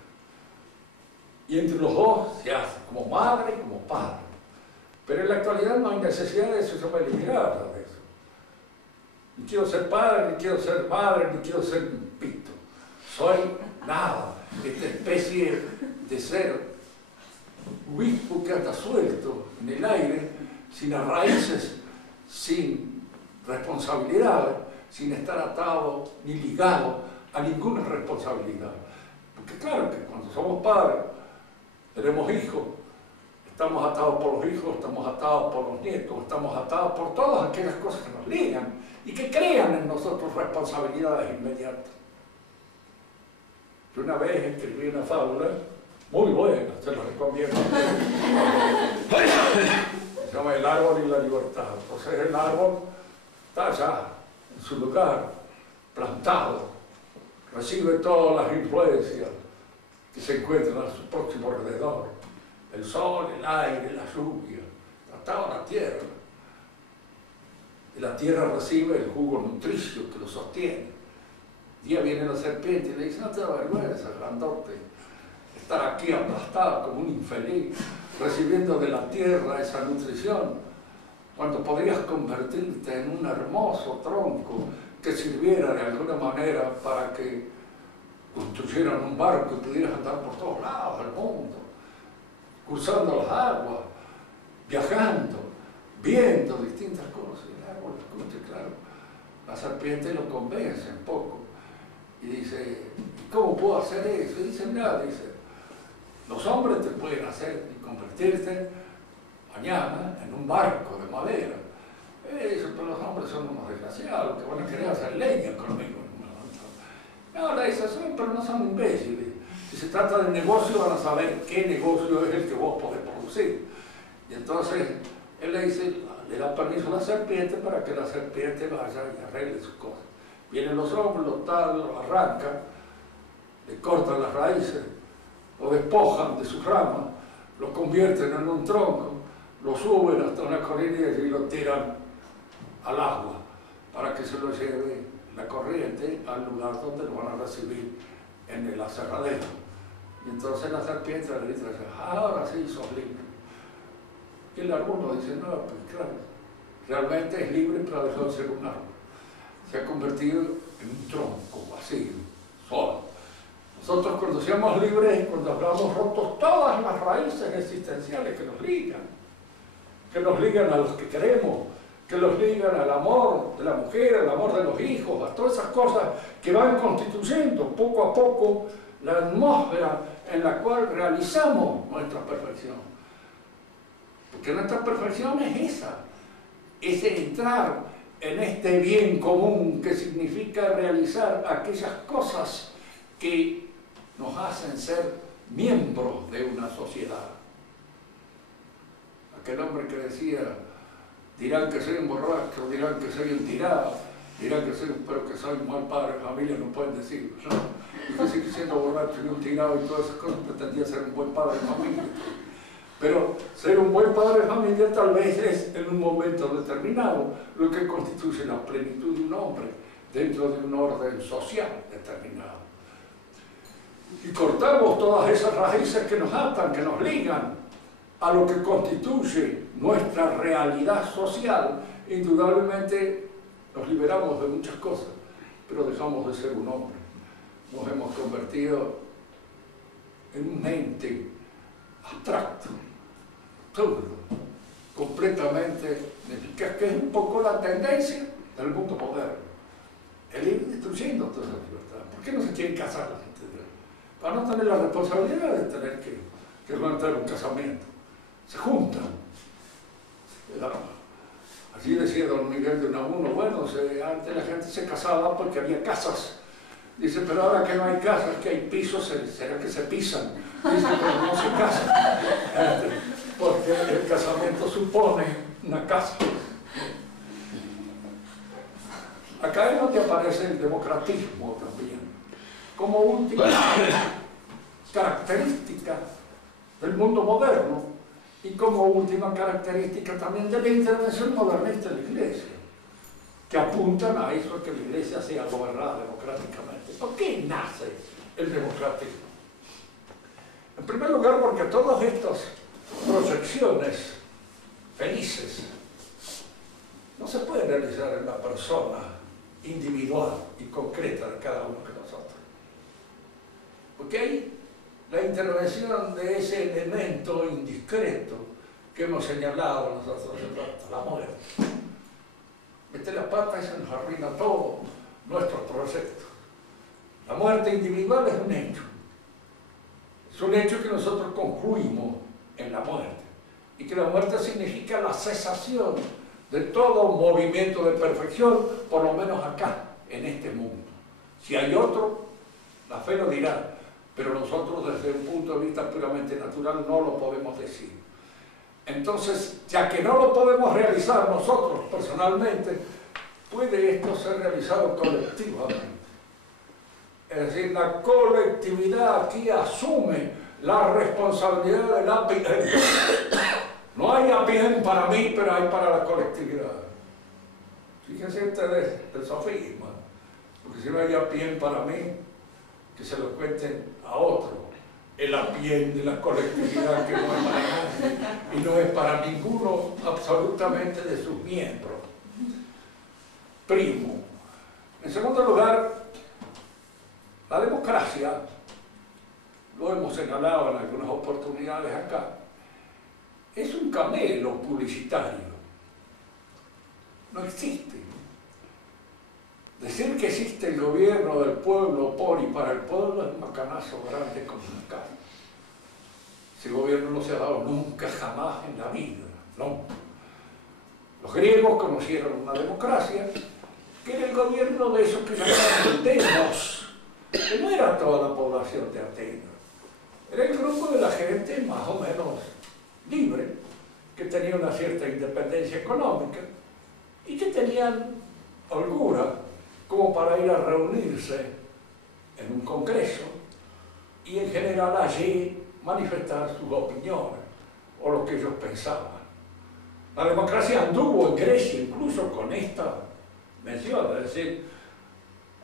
Y entre los dos se hace, como madre y como padre. Pero en la actualidad no hay necesidad de eso, yo me he liberado de eso. Ni quiero ser padre, ni quiero ser madre, ni quiero ser un pito. Soy nada, esta especie de ser obispo que anda suelto en el aire, sin raíces, sin responsabilidad, sin estar atado ni ligado a ninguna responsabilidad. Porque claro que cuando somos padres, tenemos hijos, estamos atados por los hijos, estamos atados por los nietos, estamos atados por todas aquellas cosas que nos ligan y que crean en nosotros responsabilidades inmediatas. Yo una vez escribí una fábula muy buena, se la recomiendo. Se llama El árbol y la libertad. Entonces el árbol está allá, en su lugar, plantado, recibe todas las influencias que se encuentran a su próximo alrededor. El sol, el aire, la lluvia, atado a la tierra. Y la tierra recibe el jugo nutricio que lo sostiene. Un día viene la serpiente y le dice, no te da vergüenza, grandote, estar aquí aplastado como un infeliz, recibiendo de la tierra esa nutrición, cuando podrías convertirte en un hermoso tronco que sirviera de alguna manera para que construyeran un barco y pudieras andar por todos lados del mundo, cruzando las aguas, viajando, viendo distintas cosas. Y el árbol escucha, claro, la serpiente lo convence un poco Y dice, ¿cómo puedo hacer eso? Y dice, mira, dice, los hombres te pueden hacer y convertirte mañana en un barco de madera. Dice, pero los hombres son unos desgraciados, que van a querer hacer leña conmigo. Ahora dice, pero no son imbéciles. Si se trata de negocio, van a saber qué negocio es el que vos podés producir. Y entonces, él le dice, le da permiso a la serpiente para que la serpiente vaya y arregle sus cosas. Vienen los hombres, lo talan, lo arrancan, le cortan las raíces, lo despojan de sus ramas, lo convierten en un tronco, lo suben hasta una corriente y lo tiran al agua para que se lo lleve la corriente al lugar donde lo van a recibir en el aserradero. Y entonces la serpiente le dice, ahora sí sos libre. Y el árbol dice, no, pues claro, realmente es libre, pero ha dejado de ser un árbol. Se ha convertido en un tronco vacío, solo. Nosotros cuando seamos libres, cuando hablamos rotos todas las raíces existenciales que nos ligan a los que queremos, que nos ligan al amor de la mujer, al amor de los hijos, a todas esas cosas que van constituyendo poco a poco la atmósfera en la cual realizamos nuestra perfección. Porque nuestra perfección es esa, es entrar en este bien común que significa realizar aquellas cosas que nos hacen ser miembros de una sociedad. Aquel hombre que decía, dirán que soy un borracho, dirán que soy un tirado, dirán que soy, pero que soy un mal padre de familia, no pueden decirlo, ¿no? Y que sigue siendo borracho y un tirado y todas esas cosas, pretendía ser un buen padre de familia. Pero ser un buen padre de familia tal vez es en un momento determinado lo que constituye la plenitud de un hombre dentro de un orden social determinado. Y cortamos todas esas raíces que nos atan, que nos ligan a lo que constituye nuestra realidad social. Indudablemente nos liberamos de muchas cosas, pero dejamos de ser un hombre. Nos hemos convertido en un ente abstracto, absurdo, completamente ineficaz, que es un poco la tendencia del mundo moderno, el ir destruyendo todas las libertades. ¿Por qué no se quieren casar la gente? Para no tener la responsabilidad de tener que levantar un casamiento. Se juntan. Así decía don Miguel de Unamuno, bueno, antes la gente se casaba porque había casas. Dice, pero ahora que no hay casas, que hay pisos, ¿será que se pisan? Dice, pero no se casan. Porque el casamiento supone una casa. Acá es donde aparece el democratismo también, como última característica del mundo moderno y como última característica también de la intervención modernista de la Iglesia, que apuntan a eso, a que la Iglesia sea gobernada democráticamente. ¿Por qué nace el democratismo? En primer lugar, porque todas estas proyecciones felices no se pueden realizar en la persona individual y concreta de cada uno de nosotros. Porque hay la intervención de ese elemento indiscreto que hemos señalado nosotros, la muerte. Mete la pata y se nos arruina todo nuestro proyecto. La muerte individual es un hecho. Es un hecho que nosotros concluimos en la muerte. Y que la muerte significa la cesación de todo movimiento de perfección, por lo menos acá, en este mundo. Si hay otro, la fe lo dirá, pero nosotros desde un punto de vista puramente natural no lo podemos decir. Entonces, ya que no lo podemos realizar nosotros personalmente, puede esto ser realizado colectivamente. Es decir, la colectividad aquí asume la responsabilidad del happy end. No hay happy end para mí, pero hay para la colectividad. Fíjense ustedes el sofisma, porque si no hay happy end para mí, que se lo cuenten a otro. El happy end de la colectividad que no es para nadie y no es para ninguno absolutamente de sus miembros. Primo. En segundo lugar, la democracia, lo hemos señalado en algunas oportunidades acá, es un camelo publicitario. No existe. Decir que existe el gobierno del pueblo por y para el pueblo es un macanazo grande como una cara. Ese gobierno no se ha dado nunca, jamás en la vida, no. Los griegos conocieron una democracia que era el gobierno de esos que llamaban demos, que no era toda la población de Atenas. Era el grupo de la gente más o menos libre, que tenía una cierta independencia económica y que tenían holgura como para ir a reunirse en un congreso y en general allí manifestar sus opiniones o lo que ellos pensaban. La democracia anduvo en Grecia incluso con esta mención, es decir,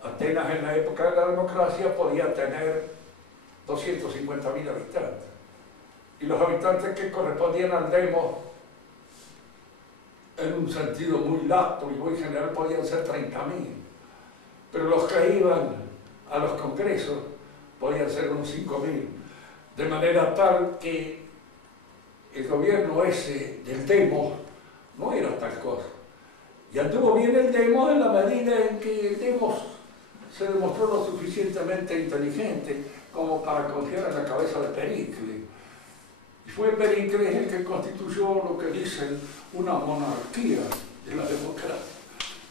Atenas en la época de la democracia podía tener 250.000 habitantes y los habitantes que correspondían al demos en un sentido muy lato y muy general podían ser 30.000, pero los que iban a los congresos podían ser unos 5.000, de manera tal que el gobierno ese del demos no era tal cosa. Y anduvo bien el demos en la medida en que el demos se demostró lo suficientemente inteligente como para confiar en la cabeza de Pericles. Y fue Pericles el que constituyó lo que dicen una monarquía de la democracia.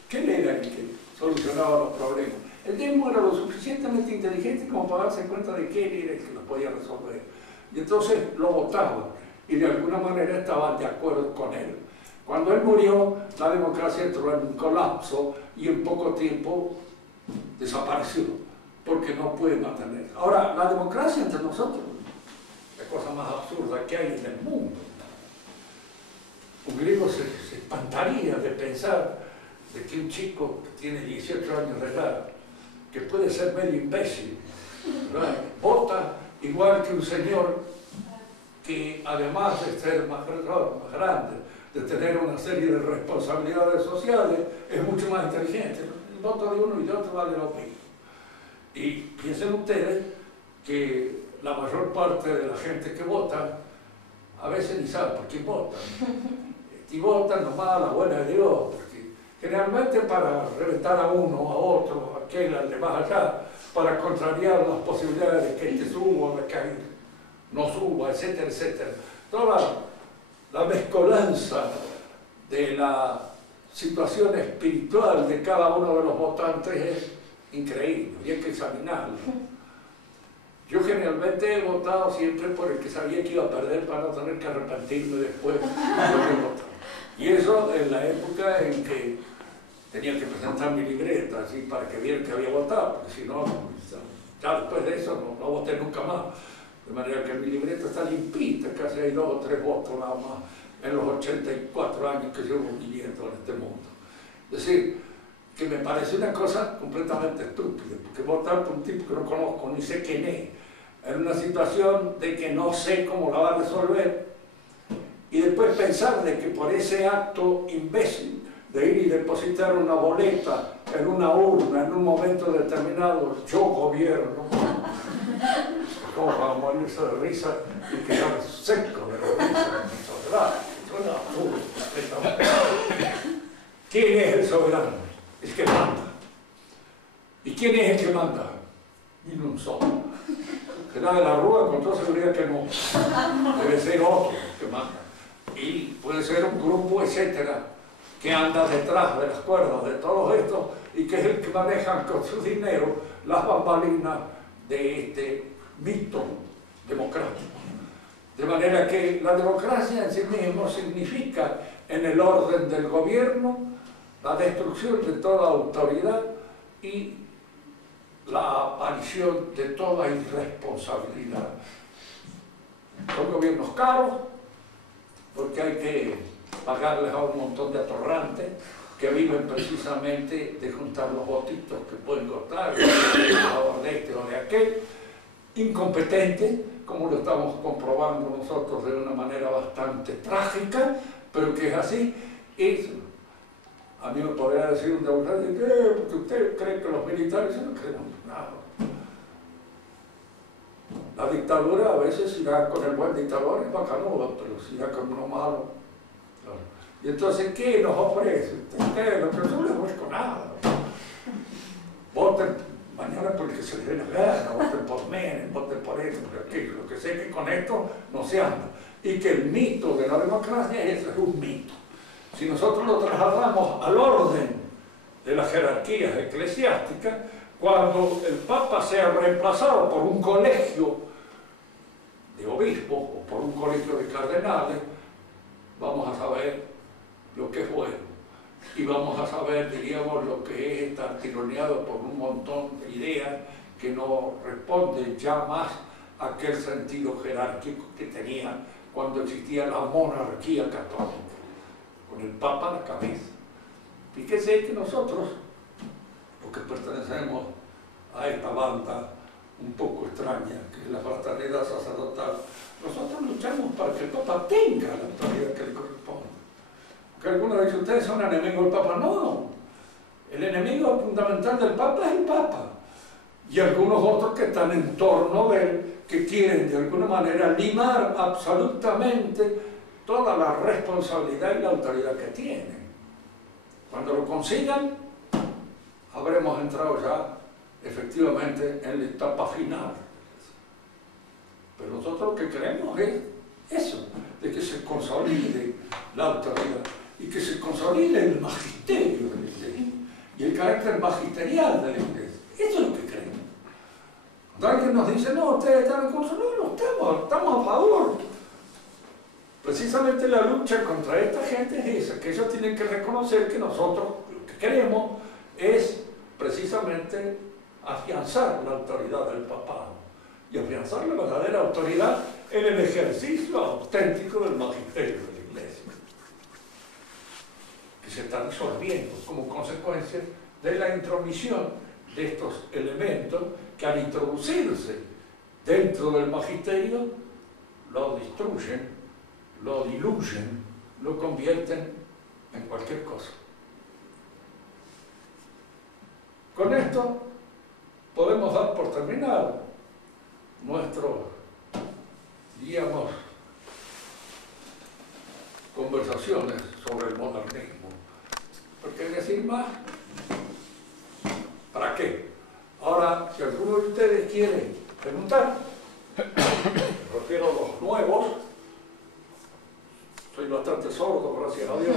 Que él era el que solucionaba los problemas. El demo era lo suficientemente inteligente como para darse cuenta de que él era el que los podía resolver. Y entonces lo votaban y de alguna manera estaban de acuerdo con él. Cuando él murió, la democracia entró en un colapso y en poco tiempo desapareció, porque no puede mantener. Ahora, la democracia entre nosotros, la cosa más absurda que hay en el mundo. Un griego se espantaría de pensar de que un chico que tiene 18 años de edad, que puede ser medio imbécil, ¿verdad?, vota igual que un señor que además de ser más grande, de tener una serie de responsabilidades sociales, es mucho más inteligente. El voto de uno y de otro vale lo mismo. Y piensen ustedes que la mayor parte de la gente que vota a veces ni sabe por quién vota. Y votan nomás a la buena de Dios, porque generalmente para reventar a uno, a otro, a aquel, al de más allá, para contrariar las posibilidades de que este suba, de que no suba, etcétera, etcétera. Toda la mezcolanza de la situación espiritual de cada uno de los votantes es increíble y hay que examinarlo. Yo generalmente he votado siempre por el que sabía que iba a perder para no tener que arrepentirme después de votar. Y eso en la época en que tenía que presentar mi libreta, así para que vieran que había votado, porque si no, ya después de eso no voté nunca más. De manera que mi libreta está limpita, casi hay 2 o 3 votos nada más en los 84 años que llevo viviendo en este mundo. Es decir, que me parece una cosa completamente estúpida, porque votar por un tipo que no conozco, ni sé quién es, en una situación de que no sé cómo la va a resolver, y después pensar de que por ese acto imbécil de ir y depositar una boleta en una urna en un momento determinado, yo gobierno, como para morirse de risa y quedar seco de la risa, ¿verdad? Suena absurdo. ¿Quién es el soberano? El que manda. ¿Y quién es el que manda? Ni un solo. Que la de la Rúa con toda seguridad que no. Debe ser otro que manda. Y puede ser un grupo, etcétera, que anda detrás de las cuerdas de todos estos y que es el que manejan con su dinero las bambalinas de este mito democrático. De manera que la democracia en sí mismo significa, en el orden del gobierno, la destrucción de toda autoridad y la aparición de toda irresponsabilidad. Son gobiernos caros, porque hay que pagarles a un montón de atorrantes que viven precisamente de juntar los votitos que pueden costar, a favor de este o de aquel, incompetente, como lo estamos comprobando nosotros de una manera bastante trágica, pero que es así. Y a mí me podría decir un demócrata, porque usted cree que los militares no creen nada. La dictadura a veces irá con el buen dictador, es bacanuda, pero si irá con uno malo. Claro. Y entonces, ¿qué nos ofrece? Usted lo que no le ofrezco nada. voten mañana por el que se les dé la gana, voten por Menem, voten por esto, por aquello, lo que sé que con esto no se anda. Y que el mito de la democracia es un mito. Si nosotros lo trasladamos al orden de las jerarquías eclesiásticas, cuando el Papa sea reemplazado por un colegio de obispos o por un colegio de cardenales, vamos a saber lo que es bueno y vamos a saber, diríamos, lo que es estar tironeado por un montón de ideas que no responden ya más a aquel sentido jerárquico que tenía cuando existía la monarquía católica, con el Papa a la cabeza. Fíjese que nosotros, los que pertenecemos a esta banda un poco extraña, que es la fraternidad sacerdotal, nosotros luchamos para que el Papa tenga la autoridad que le corresponde. Que algunos de ustedes son enemigos del Papa. No, el enemigo fundamental del Papa es el Papa. Y algunos otros que están en torno de él, que quieren de alguna manera limar absolutamente toda la responsabilidad y la autoridad que tienen. Cuando lo consigan, habremos entrado ya efectivamente en la etapa final. Pero nosotros lo que queremos es eso, de que se consolide la autoridad y que se consolide el magisterio de la Iglesia y el carácter magisterial de la Iglesia. Eso es lo que queremos. Cuando alguien nos dice, no, ustedes están en contra, no, estamos a favor. Precisamente la lucha contra esta gente es esa, que ellos tienen que reconocer que nosotros lo que queremos es precisamente afianzar la autoridad del papado y afianzar la verdadera autoridad en el ejercicio auténtico del magisterio de la Iglesia, que se está disolviendo como consecuencia de la intromisión de estos elementos que al introducirse dentro del magisterio lo destruyen, lo diluyen, lo convierten en cualquier cosa. Con esto podemos dar por terminado nuestro, digamos, conversaciones sobre el modernismo. Porque decir más, ¿para qué? Ahora, si alguno de ustedes quiere preguntar, me refiero a los nuevos, soy bastante sordo, gracias a Dios,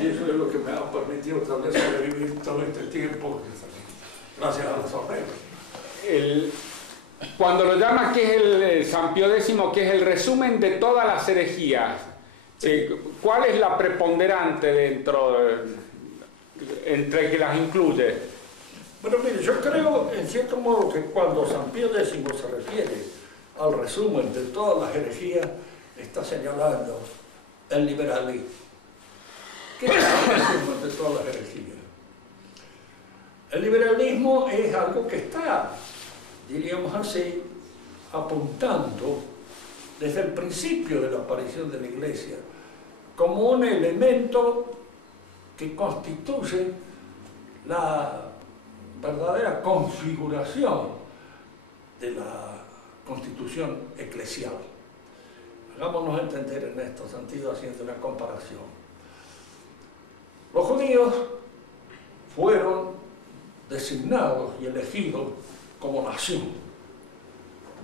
y eso es lo que me ha permitido tal vez sobrevivir todo este tiempo, gracias a los sordeos. Cuando lo llama que es el San Pío X, que es el resumen de todas las herejías, ¿cuál es la preponderante dentro, entre que las incluye? Bueno, mire, yo creo, en cierto modo, que cuando San Pío X se refiere al resumen de todas las herejías, está señalando el liberalismo. ¿Qué es el resumen de todas las herejías? El liberalismo es algo que está, diríamos así, apuntando desde el principio de la aparición de la Iglesia como un elemento que constituye la verdadera configuración de la constitución eclesial. Hagámonos entender en este sentido haciendo una comparación. Los judíos fueron designados y elegidos como nación,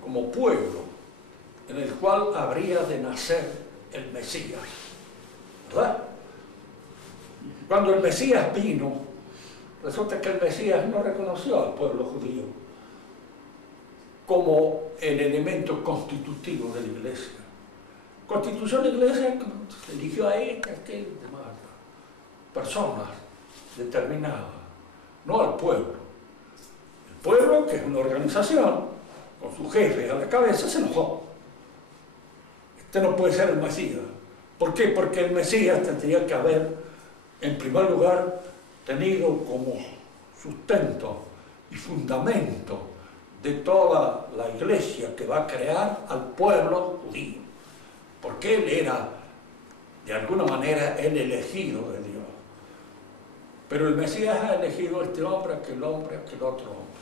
como pueblo, en el cual habría de nacer el Mesías, ¿verdad? Cuando el Mesías vino, resulta que el Mesías no reconoció al pueblo judío como el elemento constitutivo de la Iglesia. Constituyó la Iglesia, eligió a este, a aquel, demás personas determinadas, no al pueblo. El pueblo, que es una organización, con su jefe a la cabeza, se enojó. Este no puede ser el Mesías. ¿Por qué? Porque el Mesías tendría que haber, en primer lugar, tenido como sustento y fundamento de toda la Iglesia que va a crear al pueblo judío. Porque él era, de alguna manera, el elegido de Dios. Pero el Mesías ha elegido a este hombre, aquel otro hombre.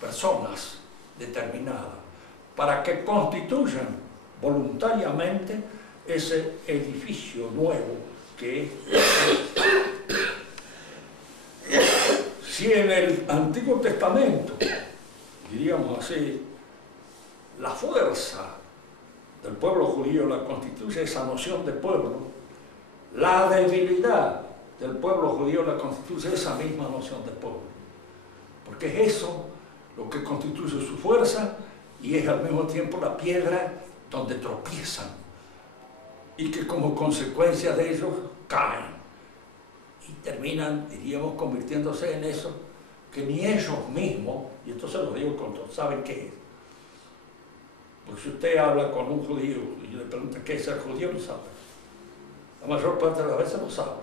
Personas determinadas, para que constituyan voluntariamente ese edificio nuevo que es. Si en el Antiguo Testamento, diríamos así, la fuerza del pueblo judío la constituye esa noción de pueblo, la debilidad del pueblo judío la constituye esa misma noción de pueblo. Porque es eso lo que constituye su fuerza y es al mismo tiempo la piedra donde tropiezan y que como consecuencia de ellos caen y terminan, diríamos, convirtiéndose en eso que ni ellos mismos, y esto se lo digo con todos, saben qué es. Porque si usted habla con un judío y le pregunta qué es ser judío, no sabe. La mayor parte de las veces no sabe.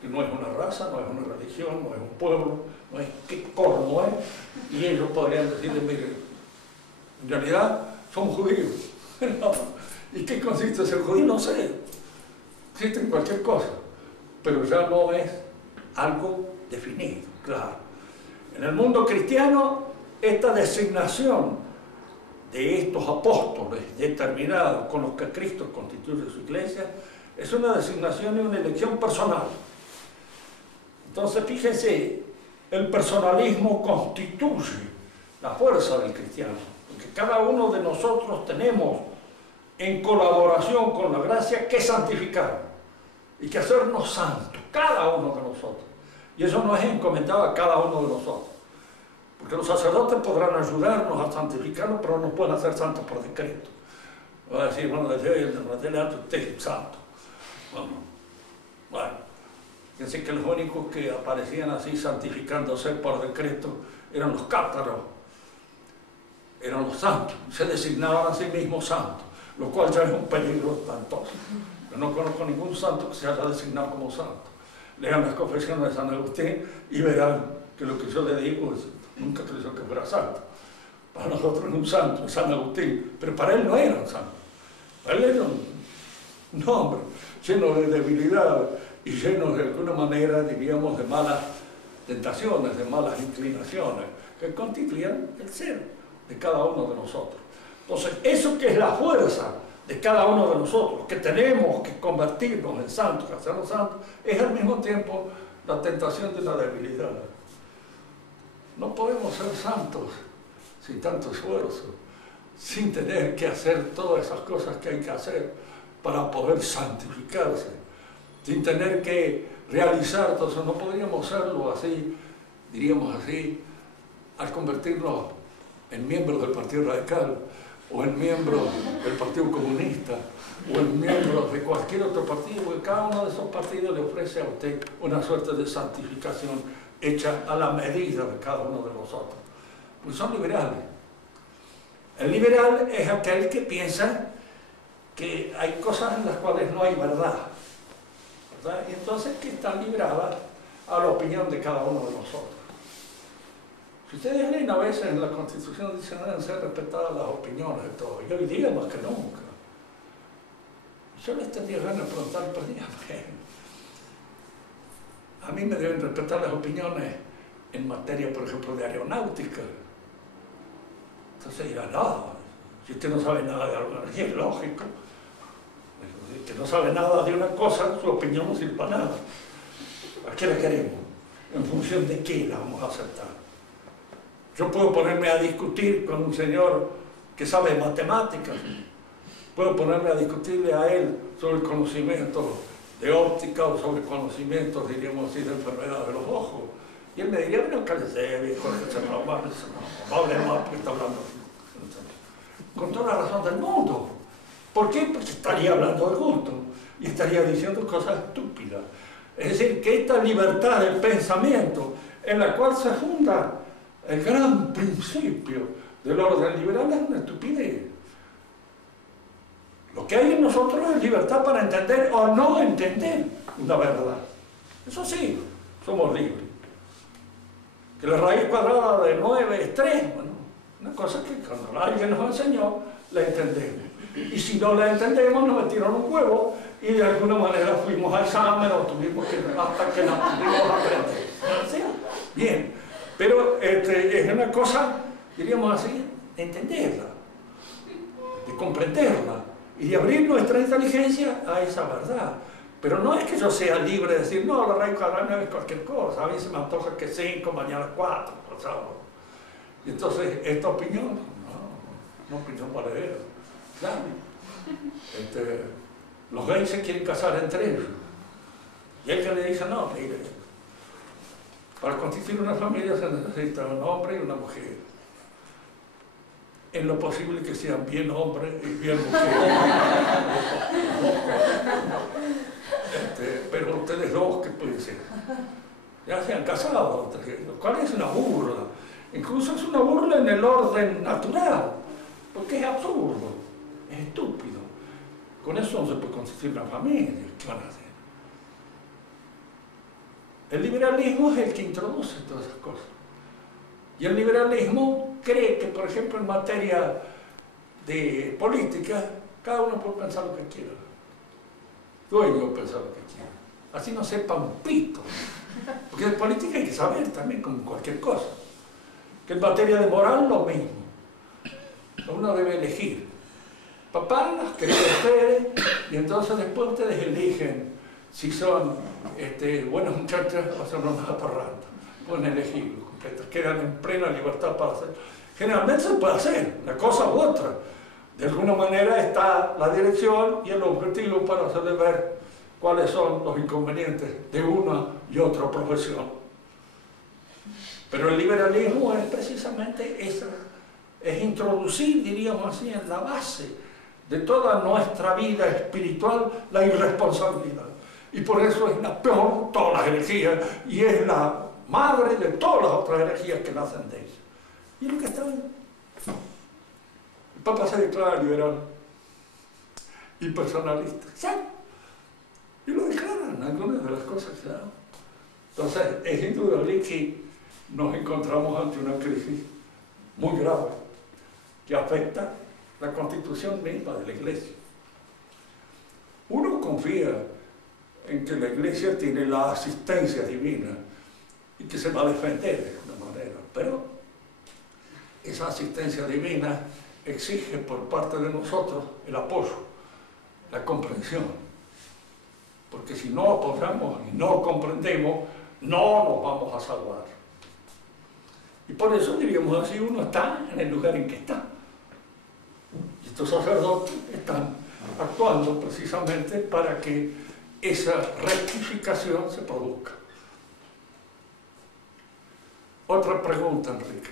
Que no es una raza, no es una religión, no es un pueblo, no es qué corno es. Y ellos podrían decirle, mire, en realidad somos judíos. ¿Y qué consiste ser judío? No sé. Existe en cualquier cosa. Pero ya no es algo definido, claro. En el mundo cristiano, esta designación de estos apóstoles determinados con los que Cristo constituye su iglesia es una designación y una elección personal. Entonces, fíjense, el personalismo constituye la fuerza del cristiano, porque cada uno de nosotros tenemos en colaboración con la gracia que santificar y que hacernos santos, cada uno de nosotros. Y eso no es encomendado a cada uno de nosotros. Porque los sacerdotes podrán ayudarnos a santificarnos, pero no pueden hacer santos por decreto. Va a decir, bueno, desde adelante usted es santo. Bueno, fíjense que los únicos que aparecían así santificándose por decreto eran los cátaros, eran los santos, se designaban a sí mismos santos, lo cual ya es un peligro espantoso. Yo no conozco ningún santo que se haya designado como santo. Lean las confesiones de San Agustín y verán que lo que yo le digo es, nunca creyó que fuera santo. Para nosotros es un santo, es San Agustín, pero para él no era un santo. Para él era un hombre lleno de debilidad y lleno de alguna manera, diríamos, de malas tentaciones, de malas inclinaciones, que constituían el ser de cada uno de nosotros. Entonces, eso que es la fuerza de cada uno de nosotros, que tenemos que convertirnos en santos, que hacernos santos, es al mismo tiempo la tentación de la debilidad. No podemos ser santos sin tanto esfuerzo, sin tener que hacer todas esas cosas que hay que hacer para poder santificarse, sin tener que realizar todo eso. No podríamos serlo así, diríamos así, al convertirnos en miembros del Partido Radical, o en miembros del Partido Comunista, o en miembros de cualquier otro partido, porque cada uno de esos partidos le ofrece a usted una suerte de santificación hecha a la medida de cada uno de nosotros. Pues son liberales. El liberal es aquel que piensa que hay cosas en las cuales no hay verdad, ¿verdad? Y entonces que están libradas a la opinión de cada uno de nosotros. Si ustedes leen a veces en la Constitución dice que deben ser respetadas las opiniones de todos, y hoy día más que nunca. Yo les tendría ganas de preguntar, pero dígame, a mí me deben respetar las opiniones en materia, por ejemplo, de aeronáutica. Entonces dirán, no, si usted no sabe nada de aeronáutica, es lógico. Si usted no sabe nada de una cosa, su opinión no sirve para nada. ¿A qué la queremos? ¿En función de qué la vamos a aceptar? Yo puedo ponerme a discutir con un señor que sabe matemáticas, puedo ponerme a discutirle a él sobre el conocimiento de óptica o sobre conocimientos, diríamos así, de enfermedad de los ojos. Y él me diría, bueno, cállese, viejo, no hable más porque está hablando así. Con toda la razón del mundo. ¿Por qué? Porque estaría hablando de gusto y estaría diciendo cosas estúpidas. Es decir, que esta libertad del pensamiento en la cual se funda el gran principio del orden liberal es una estupidez. Lo que hay en nosotros es libertad para entender o no entender una verdad. Eso sí, somos libres. Que la raíz cuadrada de 9 es 3. Bueno, una cosa que cuando alguien nos enseñó, la entendemos. Y si no la entendemos, nos metieron un huevo y de alguna manera fuimos al examen o tuvimos que, hasta que nos pudimos aprender. ¿Sí? Bien. Pero es una cosa, diríamos así, de entenderla, de comprenderla y de abrir nuestra inteligencia a esa verdad. Pero no es que yo sea libre de decir, no, la raíz cuadrada es cualquier cosa, a mí se me antoja que 5, mañana 4, ¿sabes? Y entonces, esta opinión, no, una opinión valedera, claro. Los gays se quieren casar entre ellos. Y el que le dice, no, mire, para constituir una familia se necesita un hombre y una mujer. En lo posible que sean bien hombre y bien mujer. Pero ustedes dos, ¿qué pueden ser? Ya se han casado, lo cual es una burla. Incluso es una burla en el orden natural, porque es absurdo, es estúpido. Con eso no se puede constituir una familia. ¿Qué van a hacer? El liberalismo es el que introduce todas esas cosas. Y el liberalismo cree que, por ejemplo, en materia de política, cada uno puede pensar lo que quiera. Dueño pensar lo que quiera. Así no sepa un pito. Porque de política hay que saber también, como cualquier cosa. Que en materia de moral, lo mismo. Uno debe elegir. Papá las cree ustedes, y entonces después ustedes eligen si son buenas muchachas o son unas atorrantes. Pueden elegirlo. Quedan en plena libertad para hacer. Generalmente se puede hacer, una cosa u otra. De alguna manera está la dirección y el objetivo para hacerle ver cuáles son los inconvenientes de una y otra profesión. Pero el liberalismo es precisamente esa, es introducir, diríamos así, en la base de toda nuestra vida espiritual la irresponsabilidad. Y por eso es la peor de todas las herejías y es la madre de todas las otras herejías que nacen de ella. Y es lo que está bien. El Papa se declara liberal y personalista. ¿Sí? Y lo declaran algunas de las cosas que dan. Entonces, es indudable que nos encontramos ante una crisis muy grave que afecta la constitución misma de la Iglesia. Uno confía en que la Iglesia tiene la asistencia divina y que se va a defender de alguna manera, pero esa asistencia divina exige por parte de nosotros el apoyo, la comprensión, porque si no apoyamos y no comprendemos, no nos vamos a salvar. Y por eso, diríamos así, uno está en el lugar en que está. Y estos sacerdotes están actuando precisamente para que esa rectificación se produzca. Otra pregunta, Enrique.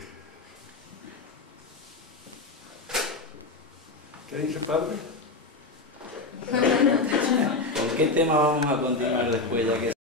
¿Qué dice, padre? ¿Con qué tema vamos a continuar después, ya que